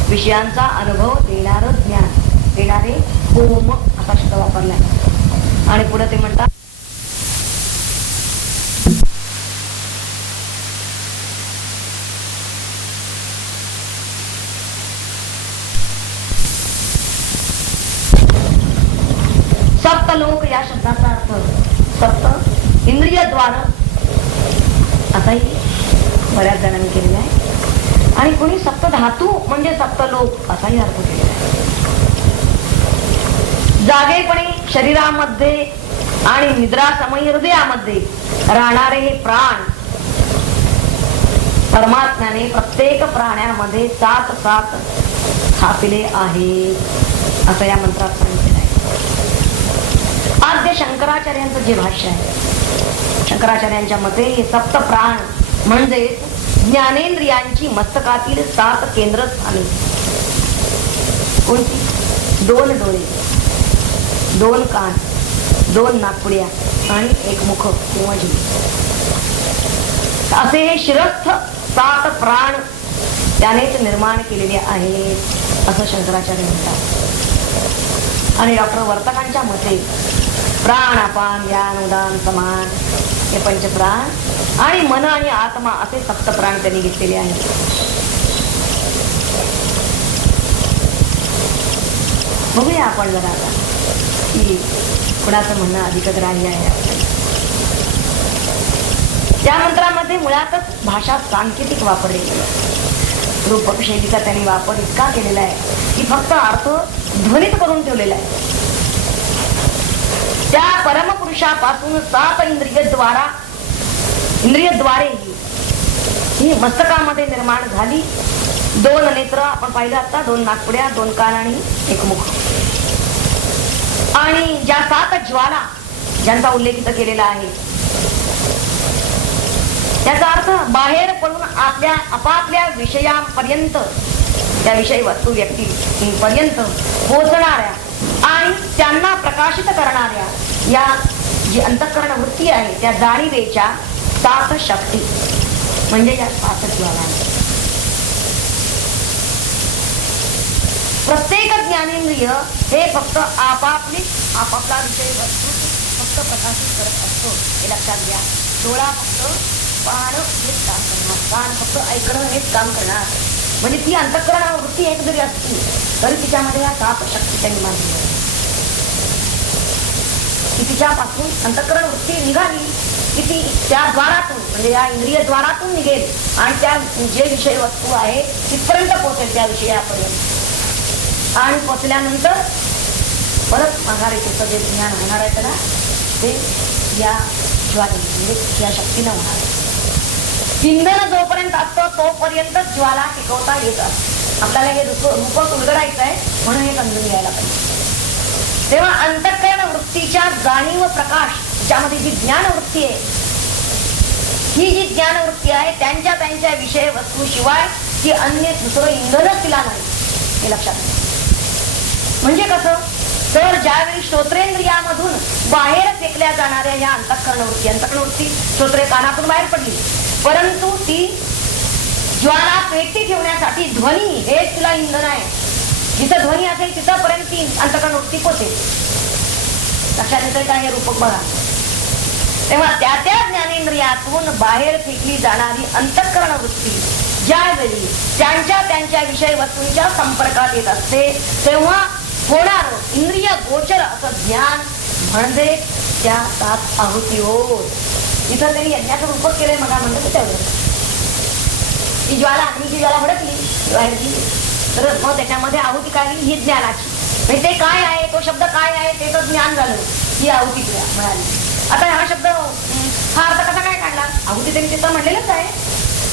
विषयांचा अनुभव देणारं ज्ञान देणारे होम असा शब्द वापरलाय. आणि पुढे ते म्हणतात सप्तलोक या शब्दाचा अर्थ सप्त इंद्रियद्वार असाही बऱ्याच जणांनी केलेला आहे. आणि कोणी सप्तधातू म्हणजे सप्तलोक असाही अर्थ केलेला आहे. जागेपणे शरीरामध्ये आणि निद्रासमयी हृदयामध्ये राहणारे हे प्राण परमात्म्याने प्रत्येक प्राण्यामध्ये सात सात स्थापिले आहे असं या मंत्रात सांगितलेलं आहे. आद्य शंकराचार्यांचं जे भाष्य आहे, शंकराचार्यांच्या मते हे सप्त प्राण म्हणजे ज्ञानेंद्रियांची मस्तकातील सात केंद्रस्थाने. कोणती? दोन डोळे, दोन कान, दोन नाकपुड्या आणि एक मुख किंवा जीभ असे हे शिरस्थ सात प्राण त्यानेच निर्माण केलेले आहेत असं शंकराचार्य म्हणतात. आणि डॉक्टर वर्तकांच्या मते प्राण अपान यान उदान समान हे पंचप्राण आणि मन आणि आत्मा असे सप्तप्राण त्यांनी घेतलेले आहेत. बघूया आपण जरा आता की कुणाचं म्हणणं अधिक ग्राह्य आहे. त्या मंत्रामध्ये मुळातच भाषा सांकेतिक वापरलेली आहे. रूपक शैलीचा त्यांनी वापर इतका केलेला आहे की फक्त अर्थ ध्वनित करून ठेवलेला आहे. त्या परमपुरुषापासून सात इंद्रियद्वारे ही मस्तकामध्ये निर्माण झाली. दोन नेत्र आपण पाहिलं आता, दोन नाकपुड्या, दोन कान आणि एक मुख. आणि ज्या सात ज्वाला ज्यांचा उल्लेख इथं केलेला आहे त्याचा अर्थ बाहेर पडून आपल्या आपापल्या विषयांपर्यंत, त्या विषय वस्तू व्यक्ती पर्यंत पोहोचणाऱ्या आणि त्यांना प्रकाशित करणाऱ्या या जी अंतःकरण वृत्ती आहे त्या जाणीवेच्या सात शक्ती म्हणजे या सात ज्वाला. प्रत्येक ज्ञानेंद्रिय हे फक्त आपापला विषय वस्तू फक्त प्रकाशित करत असतो हे लक्षात घ्या. डोळा फक्त पाहणं हेच काम करणार, कान फक्त ऐकणं हेच काम करणार. म्हणजे ती अंतःकरण वृत्ती एक जरी असती तरी तिच्यामध्ये या सात शक्ती त्यांनी मानली की तिच्यापासून अंतःकरण वृत्ती निघाली की ती त्या द्वारातून म्हणजे या इंद्रिय द्वारातून निघेल आणि त्या जे विषय वस्तू आहे तिथपर्यंत पोहोचेल त्या विषयापर्यंत. आणि पोचल्यानंतर परत माघारी त्याचं जे ज्ञान होणार आहे त्याला ते या ज्वाला म्हणजे या शक्तीनं होणार आहे. इंधन जोपर्यंत असतो तोपर्यंत ज्वाला टिकवता येत असते. आपल्याला हे रूपक उलगडायचं आहे म्हणून हे समजून घ्यायला पाहिजे. तेव्हा अंतःकरण वृत्तीच्या जाणीव प्रकाश ज्यामध्ये जी ज्ञान वृत्ती आहे ही जी ज्ञान वृत्ती आहे त्यांच्या विषय वस्तू शिवाय ती अन्य दुसरं इंधनच तिला नाही हे लक्षात घ्या. म्हणजे कसं तर ज्यावेळी श्रोत्रेंद्रियामधून बाहेर फेकल्या जाणाऱ्या या अंतःकरण वृत्ती श्रोत्रे कानातून बाहेर पडली परंतु ती ज्वाला पेटी ठेवण्यासाठी ध्वनी हे तिला इंधन आहे. जिथं ध्वनी असेल तिथंपर्यंत ती अंतःकरण वृत्ती पोचेल. लक्षात येतंय का हे रूपक बघा. तेव्हा त्या ज्ञानेंद्रियातून बाहेर फेकली जाणारी अंतःकरण वृत्ती ज्यावेळी त्यांच्या विषय वस्तूंच्या संपर्कात येत असते तेव्हा होणार इंद्रिय गोचर असं ज्ञान म्हणजे त्या सात आहुती होत. इथं त्यांनी यज्ञाचं रूपक केलंय मग म्हणलं तेवढं ती ज्वाला अग्नीची ज्वाला भडकली बाहेर गेली तर मग त्याच्यामध्ये आहुती काढली ही ज्ञानाची. म्हणजे ते काय आहे तो शब्द काय आहे ते तर ज्ञान झालं ही आहुती मिळाली. आता हा शब्द हा अर्थ कसा काय काढला आहुती त्यांनी तिथं म्हणलेलंच आहे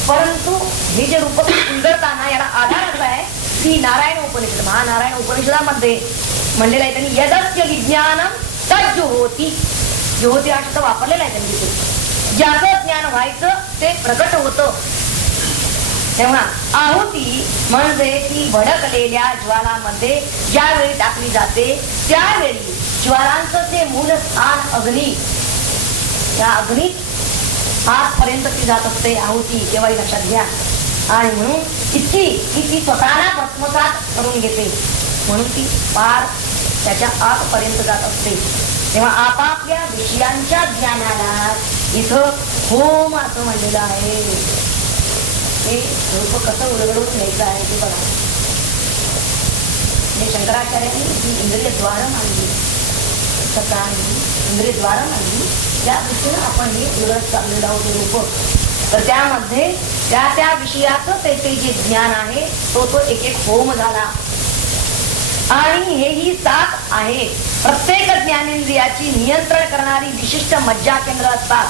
परंतु हे जे रूपक उलगडताना याला आधार असा आहे ती नारायण उपनिषद, महानारायण उपनिषदामध्ये म्हणलेलं आहे त्यांनी, यदस्य विज्ञानम तज्जुहोती. ज्योती हा शब्द वापरलेला आहे त्यांनी तिथे. ज्याचं ज्ञान व्हायचं ते प्रकट होतं. तेव्हा आहुती म्हणजे ती भडकलेल्या ज्वालामध्ये ज्यावेळी टाकली जाते त्यावेळी ज्वालांचं जे मूल स्थान अग्नी, त्या अग्नीत आजपर्यंत ती जात असते आहुती, केव्हाही लक्षात घ्या. आणि म्हणून इतकी की ती स्वतःला भस्मसात करून घेते, म्हणून ती पार त्याच्या आतपर्यंत जात असते. तेव्हा आपापल्या विषयांच्या ज्ञानाला इथं होम असं म्हणलेलं आहे. हे रूप कसं उलगडून घ्यायचं आहे ते बघा. हे शंकराचार्यांनी जी इंद्रिय द्वार मानली, इंद्रिय द्वार मानली, त्या दृष्टीनं आपण हे उलगडत चाललेलं आहोत रूप. तर त्यामध्ये त्या त्या विषयाचं ते जे ज्ञान आहे तो एक एक होम झाला. आणि हे ही सात आहे. प्रत्येक ज्ञानेंद्रियाची नियंत्रण करणारी विशिष्ट मज्जा केंद्र असतात.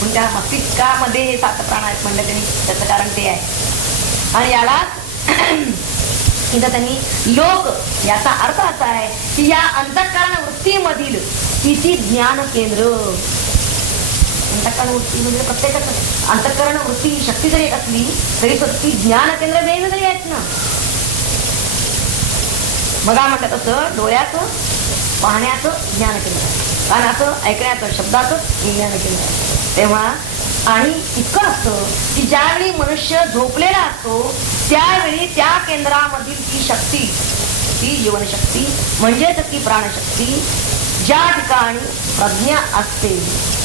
पण त्या मस्तिष्कामध्ये हे सात प्राण आहेत म्हणलं त्यांनी, त्याचं कारण ते आहे. आणि याला इथं त्यांनी लोक, याचा अर्थ असा आहे की या अंतःकरण वृत्तीमधील किती ज्ञान केंद्र. अंतःकरण वृत्ती म्हणजे प्रत्येकाचं अंतःकरण वृत्ती शक्ती जरी एक असली तरी ती ज्ञान केंद्र वेगवेगळी आहेत ना. बघा म्हणतात तसं डोळ्याचं पाहण्याचं ज्ञान केंद्र, कानाचं ऐकण्याचं शब्दाचं ज्ञान केंद्र. तेव्हा आणि इतकं असतं की ज्यावेळी मनुष्य झोपलेला असतो त्यावेळी त्या केंद्रामधील ती शक्ती, ती जीवनशक्ती म्हणजेच ती प्राणशक्ती ज्या ठिकाणी प्रज्ञा असते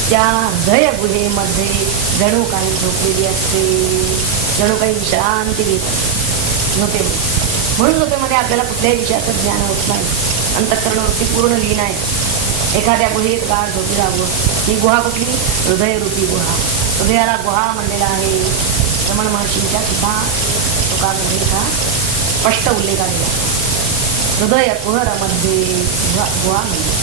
त्या हृदय गुहेमध्ये जणू काही झोपलेली असते, जणू काही विश्रांती घेत असते. म्हणून झोपेमध्ये आपल्याला कुठल्याही विषयाचं ज्ञान होत नाही. अंतःकरणवृत्ती पूर्ण लीन आहे. एखाद्या गुहेत गाढ झोपी जावं. ही गुहा कुठली? हृदयरूपी गुहा. हृदयाला गुहा म्हणलेला आहे. रमण महर्षींच्या सुद्धा तुकामध्ये स्पष्ट उल्लेख आलेला. हृदय कुहरामध्ये गुहा म्हणजे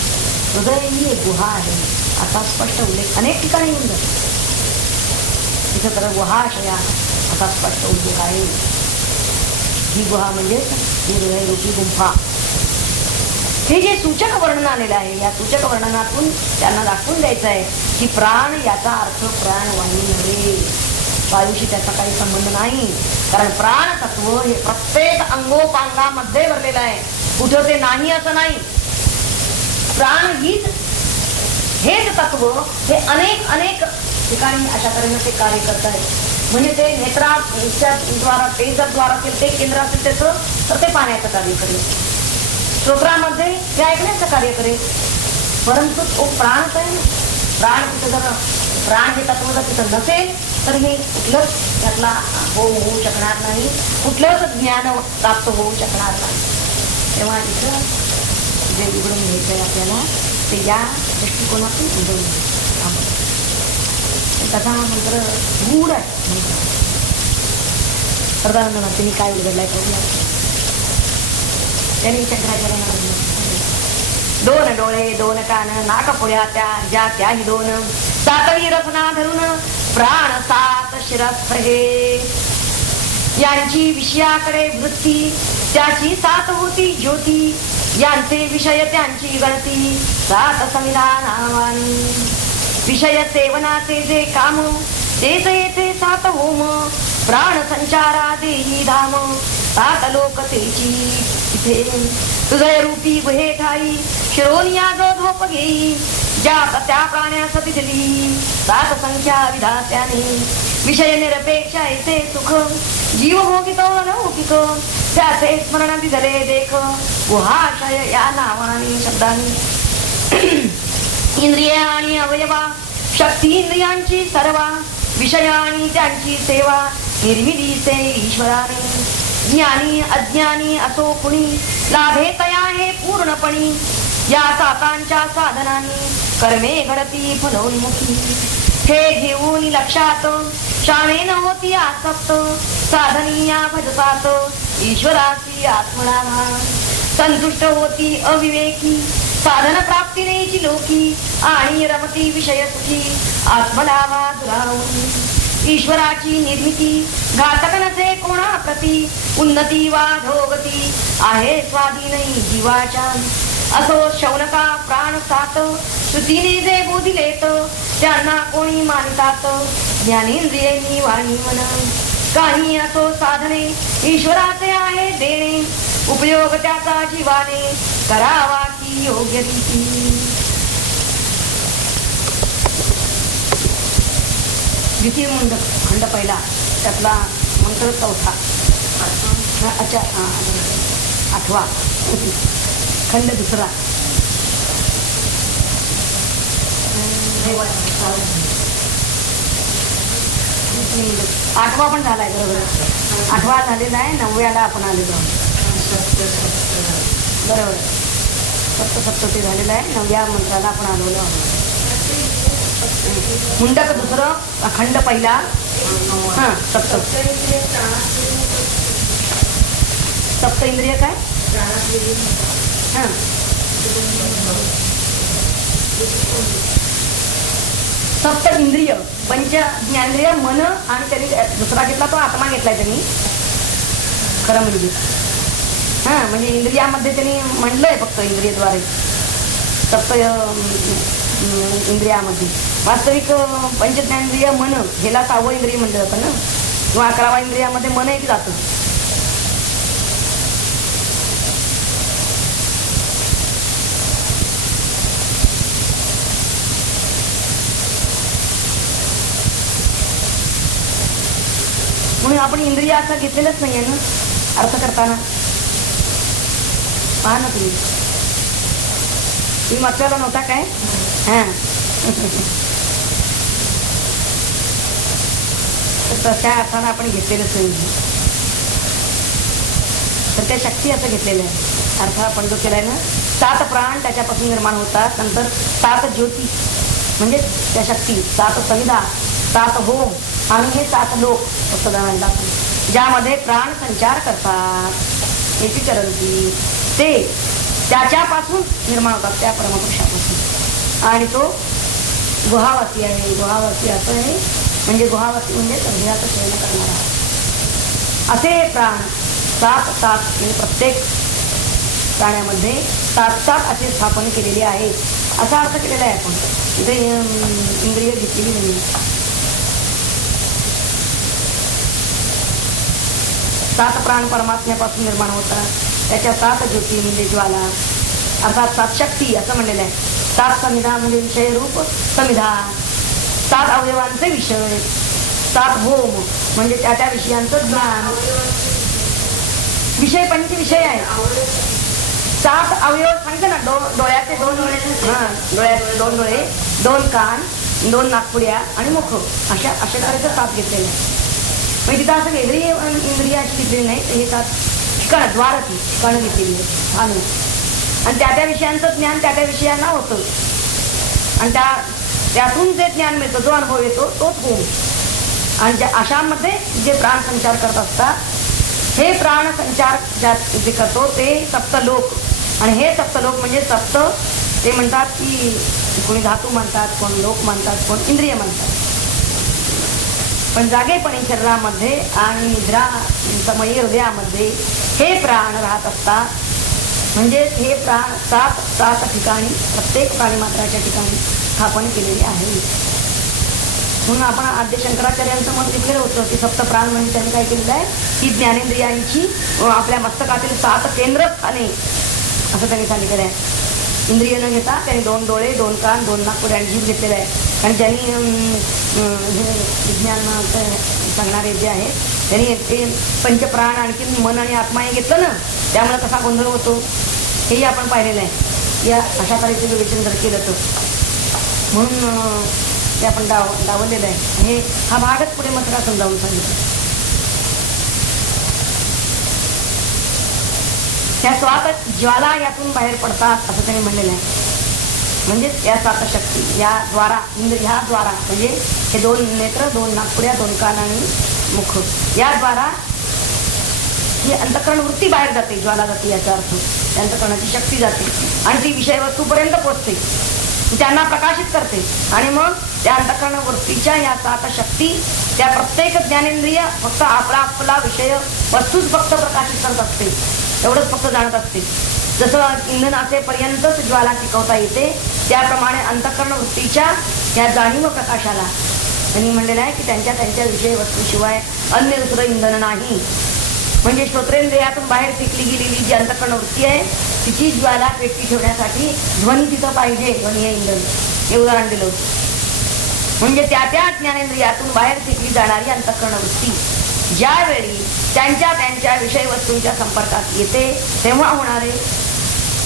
हृदय ही एक गुहा आहे असा स्पष्ट उल्लेख अनेक ठिकाणी येऊन जातो. तिथं तर गुहाशया असा स्पष्ट उल्लेख आहे. ही गुहा म्हणजे ही हृदयरूपी गुंफा. हे जे सूचक वर्णन आलेलं आहे या सूचक वर्णनातून त्यांना दाखवून द्यायचं आहे की प्राण याचा अर्थ प्राणवायू नव्हे, वायूशी त्याचा काही संबंध नाही. कारण प्राण तत्व हे प्रत्येक अंगोपांगामध्ये भरलेलं आहे, कुठं ते नाही असं नाही. प्राण हेच तत्व हे अनेक अनेक ठिकाणी अशा तऱ्हेने ते कार्य करत आहे. म्हणजे ते नेत्राद्वारा तेजाद्वारा असेल ते केंद्र असेल त्याचं तर ते पाण्याचं कार्य करेल, श्रोत्रामध्ये ते ऐकण्याचं कार्य करेल. परंतु तो प्राणच आहे ना. प्राण तिथं जर प्राण हे तत्व जर तिथं नसेल तर हे कुठलंच त्यातला होऊ शकणार नाही, कुठलंच ज्ञान प्राप्त होऊ शकणार नाही. तेव्हा इथं जे उघडून घ्यायचं आहे आपल्याला ते या दृष्टिकोनातून उघडून घ्यायचं. त्याचा हा मंत्र गूढ आहे. प्रधानमंत्री त्यांनी काय उलगडलाय पाहूया. त्यांनी शंकराचार्यांना दोन डोळे दोन कान नाक पुढ्या त्या त्याही दोन सातवी रचना धरून प्राण सात शिरस्त्र हे यांची विषयाकडे वृत्ती त्याची सात होती ज्योती यांचे विषय त्यांची गणती सात संविधानावानी विषय सेवनाचे जे काम तेच येथे सात होम प्राण संचारा देही धाम सात लोक तेची इथे हृदय रूपी गुहे ठाई शिरोनिया जो झोप घेई ज्या त्या प्राण्यास तिथली सात संख्या विधात्याने विषय निरपेक्ष ऐसे सुख जीव भोगितो अलौकिक त्याचे स्मरण दिसले देख गुहाशय या नावाने शब्दांनी इंद्रिय आणि अवयवा शक्ती इंद्रियांची सर्वा विषय आणि त्यांची सेवा निर्मिली से ईश्वराने ज्ञानी अज्ञानी असो कुणी लाभे तया हे पूर्णपणी या सातांच्या साधनांनी कर्मे घडती फलोन्मुखी हे घेऊन लक्षात शाणे न होती आसक्त साधनीया भजतात ईश्वराची आत्मना संतुष्ट होती अविवेकी साधन प्राप्ती नेची लोकी आणि रमती विषय सुखी आत्मलाभा दुरावून ईश्वराची निर्मिती घातक नसे कोणा प्रती उन्नती वा धोगती आहे स्वाधीन जीवाच्या असो शौनका प्राण सात श्रुतीने जे बोधिलेत त्यांना कोणी मानतात ज्ञानेंद्रियांनी वाणी मन काही असो साधने ईश्वराचे आहे देणे उपयोग त्याचा जीवाने करावा की योग्य रीती. द्वितीय खंड पहिला त्यातला मंत्र चौथा. अच्छा आठवा खंड दुसरा. आठवा पण झालाय बरोबर. आठवा झालेला आहे. 9व्याला आपण आलेलो बरोबर. सप्तसप्तती झालेला आहे. 9व्या मंत्राला आपण आलेलो आहोत. मुंडक दुसरं खंड पहिला. सप्त इंद्रिय काय सप्त इंद्रिय पंच ज्ञानेंद्रिय मन आणि त्यांनी दुसरा घेतला तो आत्मा घेतलाय त्यांनी खरं म्हणजे. म्हणजे इंद्रियामध्ये त्यांनी म्हणलंय फक्त इंद्रियद्वारे सप्त इंद्रियामध्ये. वास्तविक पंचज्ञानेंद्रिय मन ह्याला 6वं इंद्रिय म्हणलं जातं ना, किंवा 11व्या इंद्रियामध्ये मन एक जातं. म्हणून आपण इंद्रिय असं घेतलेलंच नाहीये ना अर्थ करताना. पहा ना तुम्ही वाचवायला नव्हता काय. तर त्या अर्थानं आपण घेतलेलंच नाही. तर त्या शक्ती असं घेतलेलं आहे. अर्थ आपण जो केलाय ना 7 प्राण त्याच्यापासून निर्माण होतात. नंतर 7 ज्योती म्हणजे त्या शक्ती, 7 संविधा, 7 होम आणि हे 7 लोक ज्यामध्ये प्राण संचार करतात एकीकरणची ते त्याच्यापासून निर्माण होतात त्या परमपुरुषापासून. आणि तो गुहावासी आहे. गुहावासी असं आहे म्हणजे गुहावासी म्हणजे हृदयाचं शयन करणारा असे प्राण 7 म्हणजे प्रत्येक प्राण्यामध्ये 7 असे स्थापन केलेले आहेत असा अर्थ केलेला आहे आपण. इथे इंद्रिय घेतलेली नाही. 7 प्राण परमात्म्यापासून निर्माण होतात. त्याच्या 7 ज्योती म्हणजे ज्वाला अर्थात 7 शक्ती असं म्हणलेलं आहे. 7 समिधा म्हणजे विषय रूप समिधा, 7 अवयवांचे विषय, 7 होम म्हणजे त्या त्या विषयांचं ज्ञान. विषय पंचविषय आहे. 7 अवयव सांगते ना. डोळ्याचे 2 डोळे, डोळ्याचे 2 डोळे, 2 कान, 2 नाकपुड्या आणि मुख अशा तऱ्हेचं 7 घेतलेलं आहे. म्हणजे तिथं असं वेगळी इंद्रिय अशी घेतलेली नाही. हे 7 ठिकाण द्वारची ठिकाणं घेतलेली आहेत. आणि त्या त्या विषयांचं ज्ञान त्या त्या विषयांना होतं. आणि त्यातून जे ज्ञान मिळतं जो अनुभव येतो तोच होम. आणि अशामध्ये जे प्राण संचार करत असतात हे प्राण संचार जे करतो ते सप्तलोक. आणि हे सप्तलोक म्हणजे सप्त ते म्हणतात की कोणी धातू म्हणतात, कोण लोक म्हणतात, कोण इंद्रिय म्हणतात. पण जागेपणी शरीरामध्ये आणि निद्रा समयी हृदयामध्ये हे प्राण राहत असतात. म्हणजे हे प्राण 7 ठिकाणी प्रत्येक प्राणीमात्राच्या ठिकाणी स्थापन केलेले आहे. म्हणून आपण आद्य शंकराचार्यांचं मत घेतलेलं होतं की सप्त प्राण म्हणजे त्यांनी काय केलेलं आहे की ज्ञानेंद्रियांची आपल्या मस्तकातील 7 केंद्रस्थाने असं त्यांनी सांगितलेलं आहे. इंद्रिय न घेता त्यांनी 2 डोळे, 2 कान, 2 नाकपुडे आणि जीभ घेतलेलं आहे. आणि ज्यांनी हे विज्ञान सांगणारे जे आहे त्यांनी ते पंचप्राण आणखी मन आणि आत्मा हे घेतलं ना, त्यामुळे कसा गोंधळ होतो हेही आपण पाहिलेलं आहे. या अशा तऱ्हेचे विवेचन जर केलं तर म्हणून ते आपण डावललेलं आहे. हे हा भागच पुढे मात्र समजावून सांगितलं. त्या स्वात ज्वाला यातून बाहेर पडतात असं त्यांनी म्हणलेलं आहे. म्हणजेच या 7 शक्ती या द्वारा ह्या द्वारा म्हणजे हे 2 नेत्र, 2 नाकपुड्या, 2 कान आणि मुख या द्वारा ही अंतःकरण वृत्ती बाहेर जाते. ज्वाला जाते याचा अर्थ अंतःकरणाची शक्ती जाते आणि ती विषय वस्तूपर्यंत पोहोचते, त्यांना प्रकाशित करते. आणि मग त्या अंतःकरण वृत्तीच्या या 7 शक्ती त्या प्रत्येक ज्ञानेंद्रिय फक्त आपला आपला विषय वस्तूच फक्त प्रकाशित करत असते, एवढंच फक्त जाणत असते. जसं इंधन असेपर्यंतच ज्वाला टिकवता येते, त्याप्रमाणे अंतःकरण वृत्तीच्या या जाणीव प्रकाशाला त्यांनी म्हणलेलं आहे की त्यांच्या त्यांच्या विषय वस्तूशिवाय अन्य दुसरं इंधन नाही. म्हणजे श्रोत्रेंद्रियातून बाहेर फेकली गेलेली जी अंतःकरण वृत्ती आहे तिची ज्वाला पेटती ठेवण्यासाठी ध्वनी तिथं पाहिजे. ध्वनी हे इंधन, हे उदाहरण दिलं होतं. म्हणजे त्या त्या ज्ञानेंद्रियातून बाहेर फेकली जाणारी अंतःकरण वृत्ती ज्यावेळी त्यांच्या त्यांच्या विषय वस्तूंच्या संपर्कात येते तेव्हा होणारे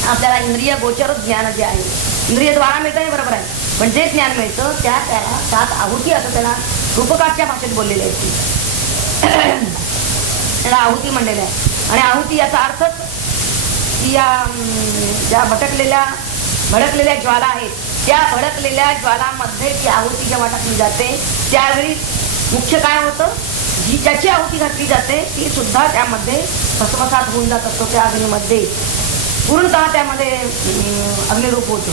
आपल्याला इंद्रिय गोचर ज्ञान जे आहे, इंद्रियद्वारा मिळतं हे बरोबर आहे, पण जे ज्ञान मिळतं त्याला 7 आहुती असं त्याला रूपकाच्या भाषेत बोललेले आहे. त्याला आहुती म्हणलेल्या आहे. आणि आहुती याचा अर्थच की या ज्या भडकलेल्या ज्वाला आहेत त्या भडकलेल्या ज्वालामध्ये ती आहुती जेव्हा टाकली जाते त्यावेळी मुख्य काय होतं, जी ज्याची आहुती घातली जाते ती सुद्धा त्यामध्ये भस्मसात होऊन जात असतो. त्या अग्नीमध्ये पूर्णतः त्यामध्ये अग्निरूप होतो.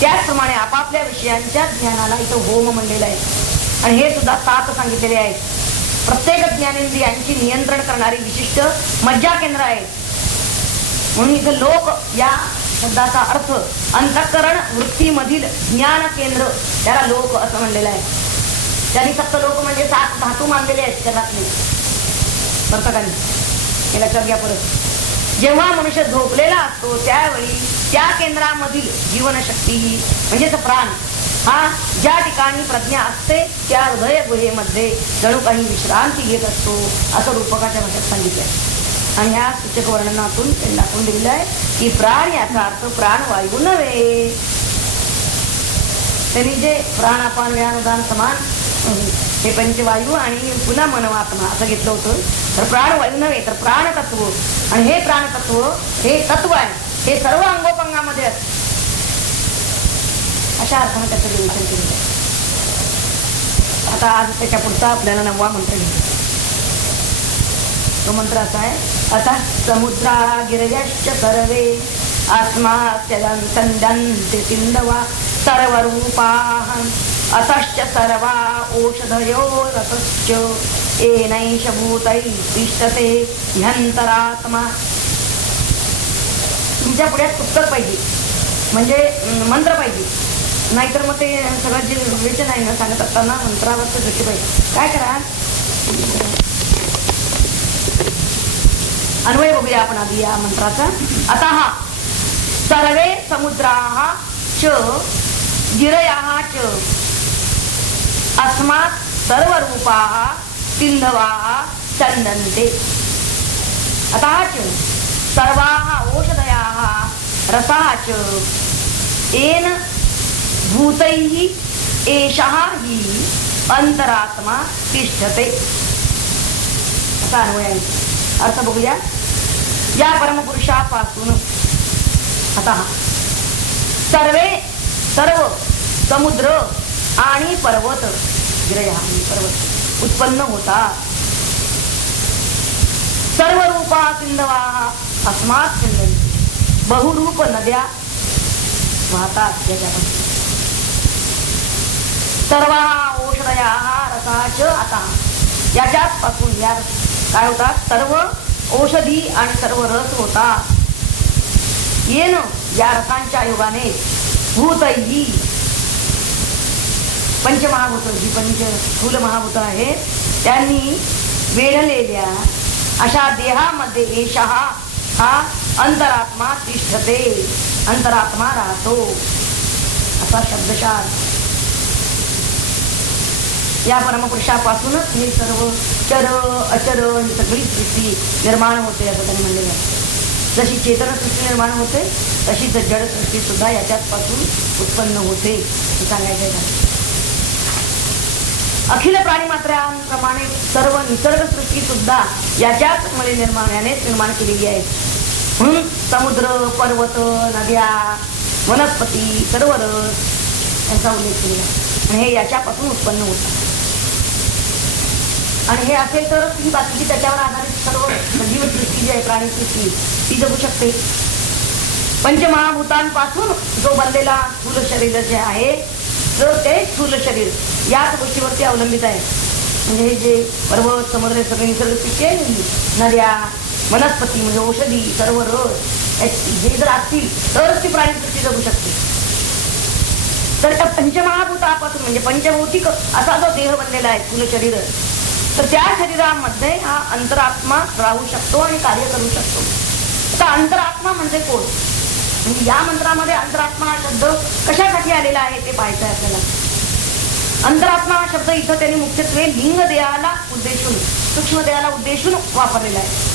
त्याचप्रमाणे आपापल्या विषयांच्या ज्ञानाला इथं होम म्हणलेलं आहे. आणि हे सुद्धा 7 सांगितलेले आहेत. प्रत्येक ज्ञानेंद्रियांची नियंत्रण करणारी विशिष्ट मज्जा केंद्र आहे. म्हणून इथं लोक या शब्दाचा अर्थ अंतःकरण वृत्तीमधील ज्ञान केंद्र, त्याला लोक असं म्हणलेलं आहे. त्यांनी फक्त लोक म्हणजे 7 धातू मानलेले आहेत जगातले वर्तकांनी. हे लक्षात घ्या परत. जेव्हा मनुष्य झोपलेला असतो त्यावेळी त्या केंद्रामधील जीवनशक्ती ही म्हणजेच प्राण हा ज्या ठिकाणी प्रज्ञा असते त्या हृदय गुहेमध्ये जणू काही विश्रांती घेत असतो असं रूपकाच्या भाषेत सांगितलंय. आणि ह्या सूचक वर्णनातून त्यांनी दाखवून दिलेलं आहे की प्राण याचा अर्थ प्राणवायू नव्हे. त्यांनी जे प्राण अपान व्यान उदान समान हे पंचवायू आणि पुन्हा मनवात्मा असं घेतलं होतं, तर प्राणवायू नव्हे तर प्राणतत्व. आणि हे प्राणतत्व हे तत्व आहे, हे सर्व अंगोपंगामध्ये असते. अशा अर्थाने त्याचं विवेचन केलं. आता आज त्याच्या पुढचा आपल्याला 9वा मंत्र घेऊ. तो मंत्र असा आहे, अतः समुद्रा गिरयश्च सर्वे अस्मात्संदन्ते सिंधवा सर्वरूपाः अतश्च सर्वा ओषधयो रसश्च येनैष भूतैः तिष्ठते ह्यंतरात्मा. तुमच्या पुढ्यात पुस्तक पाहिजे, म्हणजे मंत्र पाहिजे, नाहीतर मग ते सगळं जे विवेचन आहे ना सांगत असताना मंत्रावरच दृष्टी पाहिजे. काय करा, अन्वय बघूया आपण आधी या मंत्राचा. अतः सर्वे समुद्राः च गिरयाः च अस्मात् सर्वरूपाः सिंधवाः चन्दन्ते. अतः च सर्वाः ओषधयाः रसाः च येन भूतैः एषः हि अंतरात्मा तिष्ठते. असा अन्वय आहे. अर्थ बघूया. या परमपुरुषापासून आता सर्व समुद्र आणि पर्वत गिरया पर्वत उत्पन्न होतात. सर्व रूपा सिंधवा अस्मात् सिंधवी बहुरूप नद्या वाहतात याच्यापासून. सर्व औषधया रसाच आता याच्याच पासून या काय होतात, सर्व औषधी आणि सर्व रस होतात. येन या रसांच्या योगाने भूतही पंचमहाभूत जी स्थूल महाभूत आहेत त्यांनी वेढलेल्या अशा देहामध्ये एषः हा अंतरात्मा तिष्ठते, अंतरात्मा राहतो असा शब्दशः. या परमपुरुषापासूनच हे सर्व चर अचर ही सगळी सृष्टी निर्माण होते असं त्यांनी म्हणलेलं आहे. जशी चेतन सृष्टी निर्माण होते तशीच जड सृष्टी सुद्धा याच्याच पासून उत्पन्न होते हे सांगायचं आहे. अखिल प्राणीमात्रांप्रमाणे सर्व निसर्ग सृष्टी सुद्धा याच्याच मध्ये यानेच निर्माण केलेली आहे. म्हणून समुद्र, पर्वत, नद्या, वनस्पती, सर्व रस यांचा उल्लेख केलेला आहे. आणि हे याच्यापासून उत्पन्न होतात. आणि हे असेल तर ही बाकीची त्याच्यावर आधारित सर्व सजीव सृष्टी जी आहे प्राणीसृष्टी ती जगू शकते. पंचमहाभूतांपासून जो बनलेला स्थूल शरीर जे आहे तर ते स्थूल शरीर याच गोष्टीवरती अवलंबित आहे. म्हणजे हे जे पर्वत समुद्र सगळे निसर्ग पिके नद्या वनस्पती म्हणजे औषधी सर्व रस हे जर असतील तरच ती प्राणीसृष्टी जगू शकते. तर त्या पंचमहाभूतापासून म्हणजे पंचभौतिक असा जो देह बनलेला आहे स्थूल शरीर, तर त्या शरीरामध्ये हा अंतरात्मा राहू शकतो आणि कार्य करू शकतो. आता अंतरात्मा म्हणजे कोण, म्हणजे या मंत्रामध्ये अंतरात्मा हा शब्द कशासाठी आलेला आहे ते पाहायचं आहे आपल्याला. अंतरात्मा हा शब्द इथं त्यांनी मुख्यत्वे लिंग देहाला उद्देशून सूक्ष्म देहाला उद्देशून वापरलेला आहे.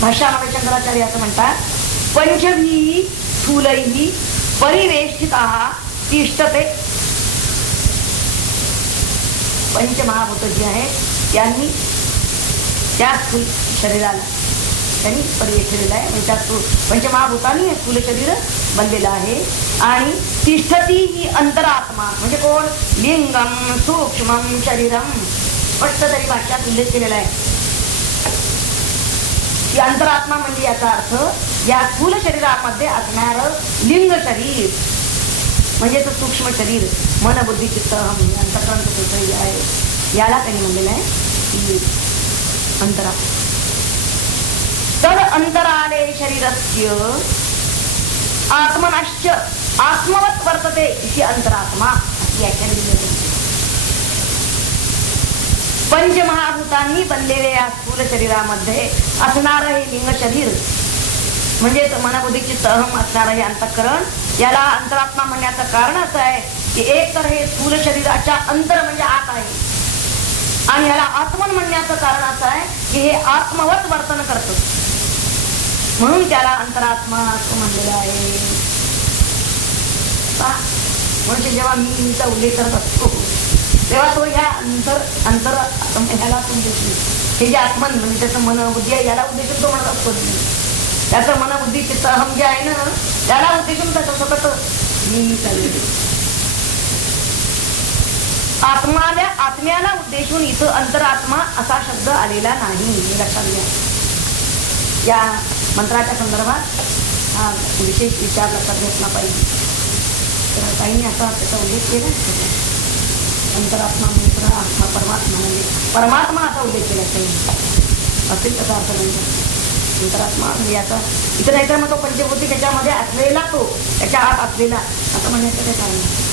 भाष्यामध्ये शंकराचार्य असं म्हणतात, पंचभी स्थूलैः परिवेष्टितः तिष्ठते. पंचमहाभूत जी आहे त्यांनी त्या स्थूल शरीराला त्यांनी परिवेष्टिलेलं आहे. म्हणजे त्या पंचमहाभूतांनी हे स्थूल शरीर बनलेलं आहे. आणि तिष्ठती ही अंतरात्मा म्हणजे कोण, लिंगम सूक्ष्मम शरीरम. स्पष्ट तरी भाष्यात उल्लेख केलेला आहे की अंतरात्मा म्हणजे याचा अर्थ या स्थूल शरीरामध्ये असणार लिंग शरीर म्हणजे सूक्ष्म शरीर मन बुद्धी चित्त अहम अंतःकरण जे आहे याला त्यांनी म्हणलेलं आहे की अंतरात्मा. तद अंतराले शरीरस्य आत्मनश्च आत्मवत वर्तते इति अंतरात्मा अशी व्याख्या दिली. पंचमहाभूतांनी बनलेल्या या स्थूल शरीरामध्ये असणारं हे लिंग शरीर म्हणजेच मनबुद्धी चित्त अहम असणारं हे अंतःकरण याला अंतरात्मा म्हणण्याचं कारण असं आहे की एक तर हे स्थूल शरीराच्या अंतर म्हणजे आत आहे आणि याला आत्मन म्हणण्याचं कारण असं आहे की हे आत्मवत वर्तन करतं म्हणून त्याला अंतरात्मा असं म्हणलेलं आहे. म्हणजे जेव्हा मीचा उल्लेख करत असतो तेव्हा तो ह्या ह्याला हे जे आत्मन म्हणजे त्याचं मन बुद्धी आहे याला उद्देशून तो म्हणत असतो. त्याचं मन बुद्धी चित्त अहम जे आहे ना त्याला उद्देशून त्याचं सतत मी चाललेली. आत्म्याला उद्देशून इथं अंतरात्मा असा शब्द आलेला नाही हे लक्षात घ्या. या मंत्राच्या संदर्भात हा विशेष विचार लक्षात घेतला पाहिजे. तर काहींनी असा त्याचा उल्लेख केला अंतरात्मा मंत्र आत्मा परमात्मा म्हणजे परमात्मा असा उल्लेख केला काही असेल त्याचा अर्थ नाही. अंतरात्मा म्हणजे याचा इथं नाही तर मग तो पंचभूती त्याच्यामध्ये असलेला तो त्याच्या आत असलेला असं म्हणण्याचं काही कारण नाही.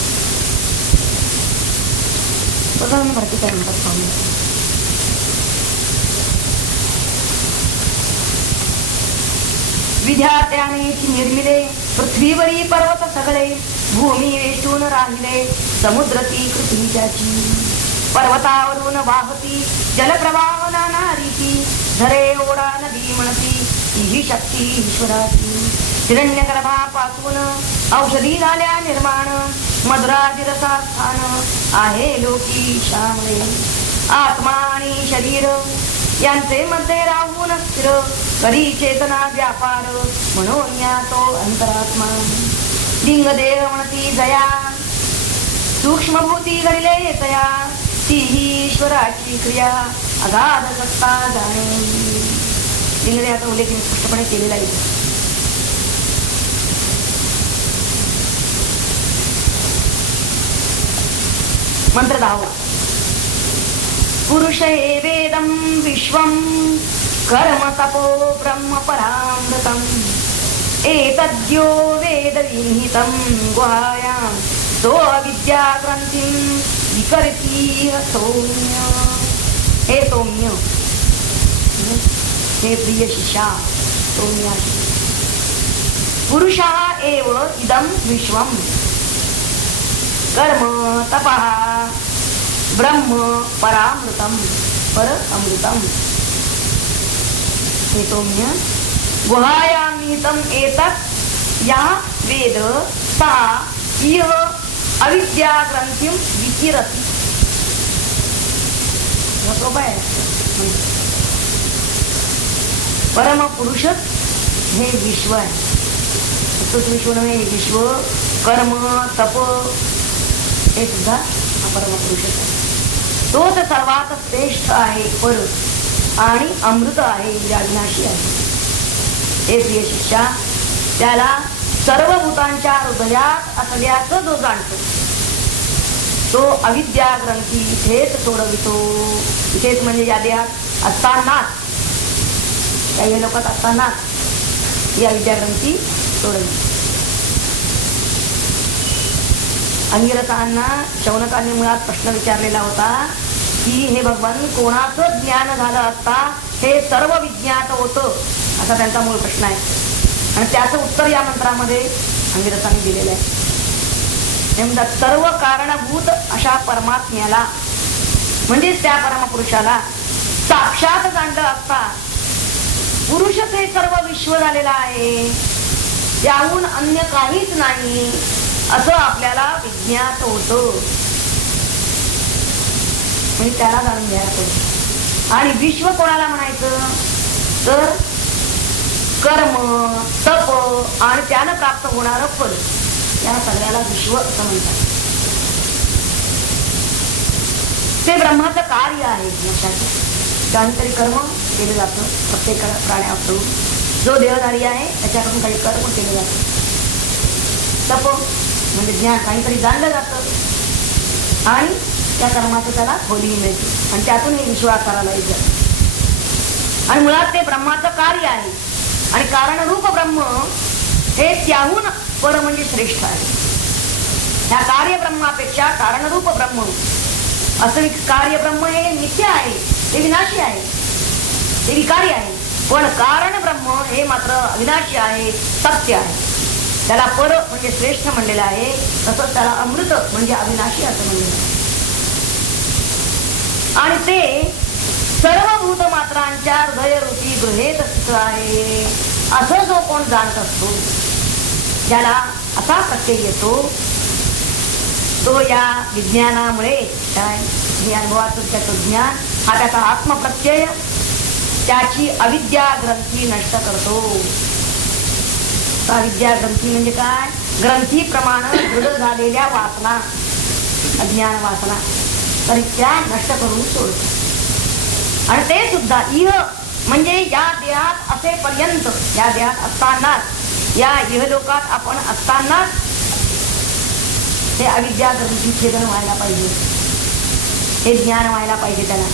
बघा मी भरती काय म्हणतात पाहूया. विद्यार्थ्याने निर्मिले पृथ्वीवरी पर्वत सगळे भूमी वेचून राहिले समुद्र ती कृती त्याची पर्वतावरून वाहती जलप्रवाह नाना रीती झरे ओढा नदी म्हणती ही शक्ती ईश्वराची हिरण्यगर्भापासून औषधी झाल्या निर्माण मधुराजिरसा स्थान आहे लोकी श्यामळे आत्मा आणि शरीर यांचे मध्ये राहून स्थिर करी चेतना व्यापार म्हणून या तो अंतरात्मा लिंग देह म्हणती जया सूक्ष्मभूती घडले तया ती ही ईश्वराची क्रिया अगाध सत्ता जाणे. लिंगदेहाचा उल्लेख स्पष्टपणे केलेला आहे. मंत्र 10. पुरुष वेदम विश्वम कर्म तपो ब्रह्म परामृतम एतद्यो वेद विहितं गुहायां तो अविद्या ग्रंथीं विकरती सौम्य. हे सौम्य हे प्रिय शिष्या सौम्य पुरुषः एव इदं विश्वं कर्म तपः ब्रह्म परामृतम पर अमृतम. हे सौम्य गुहायां निहितं एतत् या वेद सा इह अविद्या ग्रंथीं विकिरति. परम पुरुष हे विश्व आहे. विश्व नव्हे विश्व कर्म तप हे सुद्धा परम पुरुष आहे. तोच सर्वात श्रेष्ठ आहे पर आणि अमृत आहे विनाशी आहे. हे प्रिय शिष्या त्याला सर्व भूतांच्या हृदयात असल्याचं जो जाणतो तो अविद्या ग्रंथी इथेच सोडवितो. इथेच म्हणजे या देहात असतानाच, काही लोकात असतानाच ही अविद्या ग्रंथी सोडवितो. अंगिरसांना शौनकांनी मुळात प्रश्न विचारलेला होता की हे भगवान, कोणाचं ज्ञान झालं असता हे सर्व विज्ञात होतं, असा त्यांचा मूळ प्रश्न आहे. आणि त्याचं उत्तर या मंत्रामध्ये अंगिरसांनी दिलेलं आहे. सर्व कारणभूत अशा परमात्म्याला म्हणजेच त्या परमपुरुषाला साक्षात जाणलं असता पुरुषच हे सर्व विश्व झालेला आहे, त्याहून अन्य काहीच नाही असं आपल्याला विज्ञात होतं. म्हणजे त्याला जाणून घ्यायला पाहिजे. आणि विश्व कोणाला म्हणायचं तर कर्म, तप आणि त्यानं प्राप्त होणारं फल, या सगळ्याला विश्व असं म्हणतात. ते ब्रह्माचं कार्य आहे. काहीतरी कर्म केलं जातं प्रत्येक प्राण्याकडून. जो देहधारी आहे त्याच्याकडून काही कर्म केलं जातं. तप म्हणजे ज्ञान, काहीतरी जाणलं जातं आणि त्या कर्माचं त्याला खोली मिळते आणि त्यातून हे विश्वाकाराला येतं. आणि मुळात ते ब्रह्माचं कार्य आहे. आणि कारणरूप ब्रह्म हे त्याहून पर म्हणजे श्रेष्ठ आहे. ह्या कार्यब्रह्मापेक्षा कारणरूप ब्रह्म, असं कार्यब्रह्म हे नित्य आहे, ते विनाशी आहे, ते विकारी आहे. पण कारण ब्रह्म हे मात्र अविनाशी आहे, सत्य आहे. त्याला पर म्हणजे श्रेष्ठ म्हणलेलं आहे. तसंच त्याला अमृत म्हणजे अविनाशी असं म्हणलेलं आहे. आणि ते सर्व भूत मात्रांच्या हृदयरूपी गृहेत स्थित आहे असं जो कोण जाणत असतो, ज्याला असा प्रत्यय येतो, तो या विज्ञानामुळे हे अनुभवाचं त्याचं ज्ञान हा त्याचा आत्मप्रत्यय त्याची अविद्या ग्रंथी नष्ट करतो. अविद्या ग्रंथी म्हणजे काय? ग्रंथीप्रमाणे दृढ झालेल्या वासना, अज्ञान वासना, तर त्या नष्ट करून सोडतो. आणि ते सुद्धा इह म्हणजे या देहात असेपर्यंत, या देहात असतानाच, या इहलोकात आपण असतानाच हे अविद्या ग्रंथी छेदन व्हायला पाहिजे, हे ज्ञान व्हायला पाहिजे त्याला.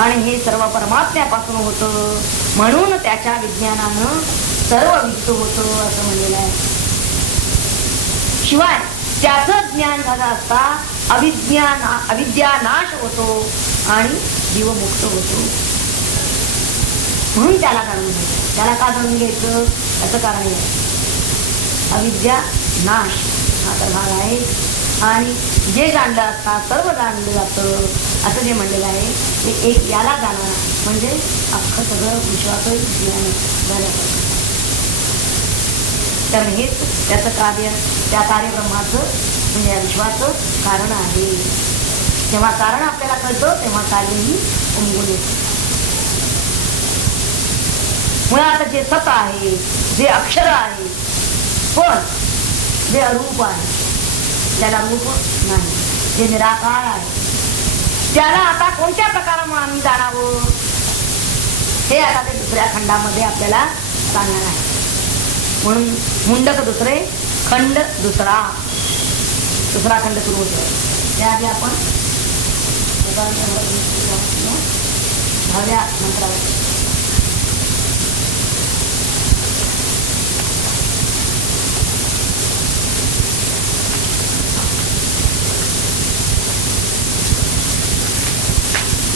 आणि हे सर्व परमात्म्यापासून होतं, म्हणून त्याच्या विज्ञानानं सर्व विदित होतं असं म्हणलेलं आहे. शिवाय त्याचं ज्ञान झालं असता अविद्या नाश होतो आणि जीव मुक्त होतो. म्हणून त्याला जाणून घ्यायचं. त्याला का जाणून घ्यायचं याचं कारण आहे अविद्या नाश हा तर भाग आहे. आणि जे जाणलं असता सर्व जाणलं जातं असं जे म्हणलेलं आहे ते एक याला जाणार म्हणजे अख्खं सगळं विश्वाचं ज्ञान झालं. तर हेच त्याचं कार्य, त्या कार्यब्रह्माचं म्हणजे या विश्वाचं कारण आहे. जेव्हा कारण आपल्याला कळतं तेव्हा कार्यही उमगून येतं. मुळात जे सत आहे, जे अक्षर आहे, पण जे अरूप आहे, ज्याला रूप नाही, जे निराकार आहे, त्याला आता कोणत्या प्रकाराने आम्ही जाणावं हे आता ते दुसऱ्या खंडामध्ये आपल्याला सांगणार आहे. म्हणून मुंडक दुसरे, खंड दुसरा, दुसरा खंड सुरू होतो. त्याआधी आपण दहाव्या मंत्रावर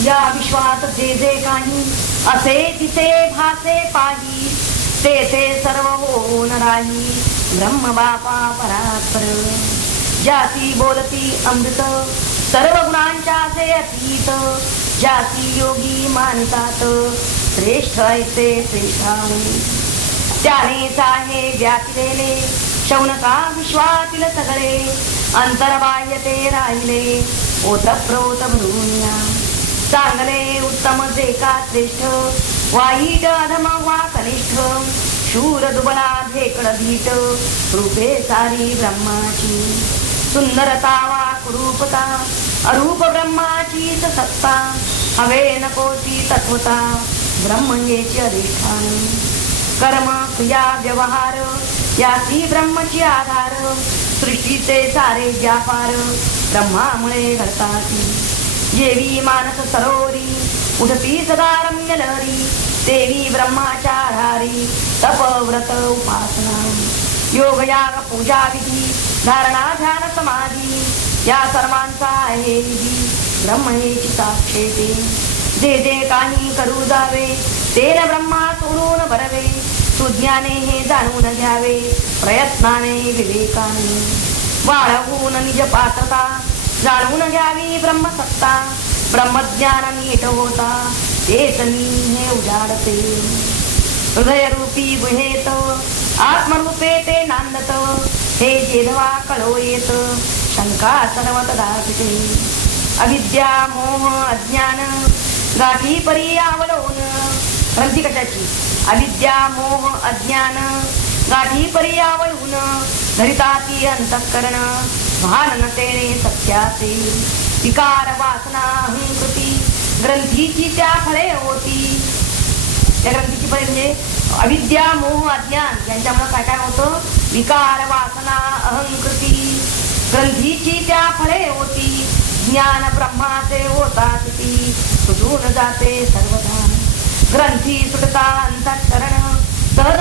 या विश्वात जे जे काही असे तिचे भासे पाही, ते ते सर्व होऊन राही ब्रह्म बापा परात्पर. ज्यासी बोलती अमृत सर्व गुणांच्या से अतीत, ज्यासी योगी मानतात श्रेष्ठ ऐसे श्रेष्ठावणी. त्यानेच आहे व्यापिलेले शौनका विश्वातील सगळे, अंतर्बाह्य ते राहिले ओतप्रोत भ्रूनिया. चांगले उत्तम जे का श्रेष्ठ, वाईट अधम वा कनिष्ठ, शूर दुबला धेकड धीट, रूपे सारी ब्रह्माची. सुंदरता वा कुरूपता अरूप ब्रह्माची सत्ता, हवे नकोची तत्वता ब्रह्मयेची अधिष्ठान. कर्म क्रिया व्यवहार याची ब्रह्मची आधार सृष्टीचे सारे व्यापार ब्रह्मामुळे घडतात. जेवी मानस सरोवरी उठती सदा रम्य लहरी देवी ब्रह्माच्या आधारी तप व्रत उपासना योग याग पूजा विधी धारणा ध्यान समाधी या सर्वांचा आहे विधी ब्रह्म हेची साक्षेते. जे जे काही करू जावे ते न ब्रह्मा सोडून बरवे सुज्ञाने हे जाणून घ्यावे प्रयत्नाने विवेकाने वाढवून निज पात्रता जाणून घ्यावी ब्रह्मसत्ता ब्रह्मज्ञान नीट होता तेच मी हे उजाडते. हृदय रूपी गुहेत आत्मरूपे ते नांदत हे जेधवा कळो येत शंका सर्वत दासिते. अविद्या मोह अज्ञान गाठी परी आवडून ग्रंथी कशाची अविद्या मोह अज्ञान गाठी परी आवडून धरिताती अंतःकरण भान नसेने सत्याचे. विकार वासना अहंकृती ग्रंथीची त्या फळे होती. त्या ग्रंथीची फळे म्हणजे अविद्या मोह अज्ञान यांच्यामुळे काय काय होतं विकार वासना अहंकृती ग्रंथीची त्या फळे होती. ज्ञान ब्रह्माचे होतात ती सुटून जाते सर्वथा ग्रंथी सुटता अंतःकरण सहज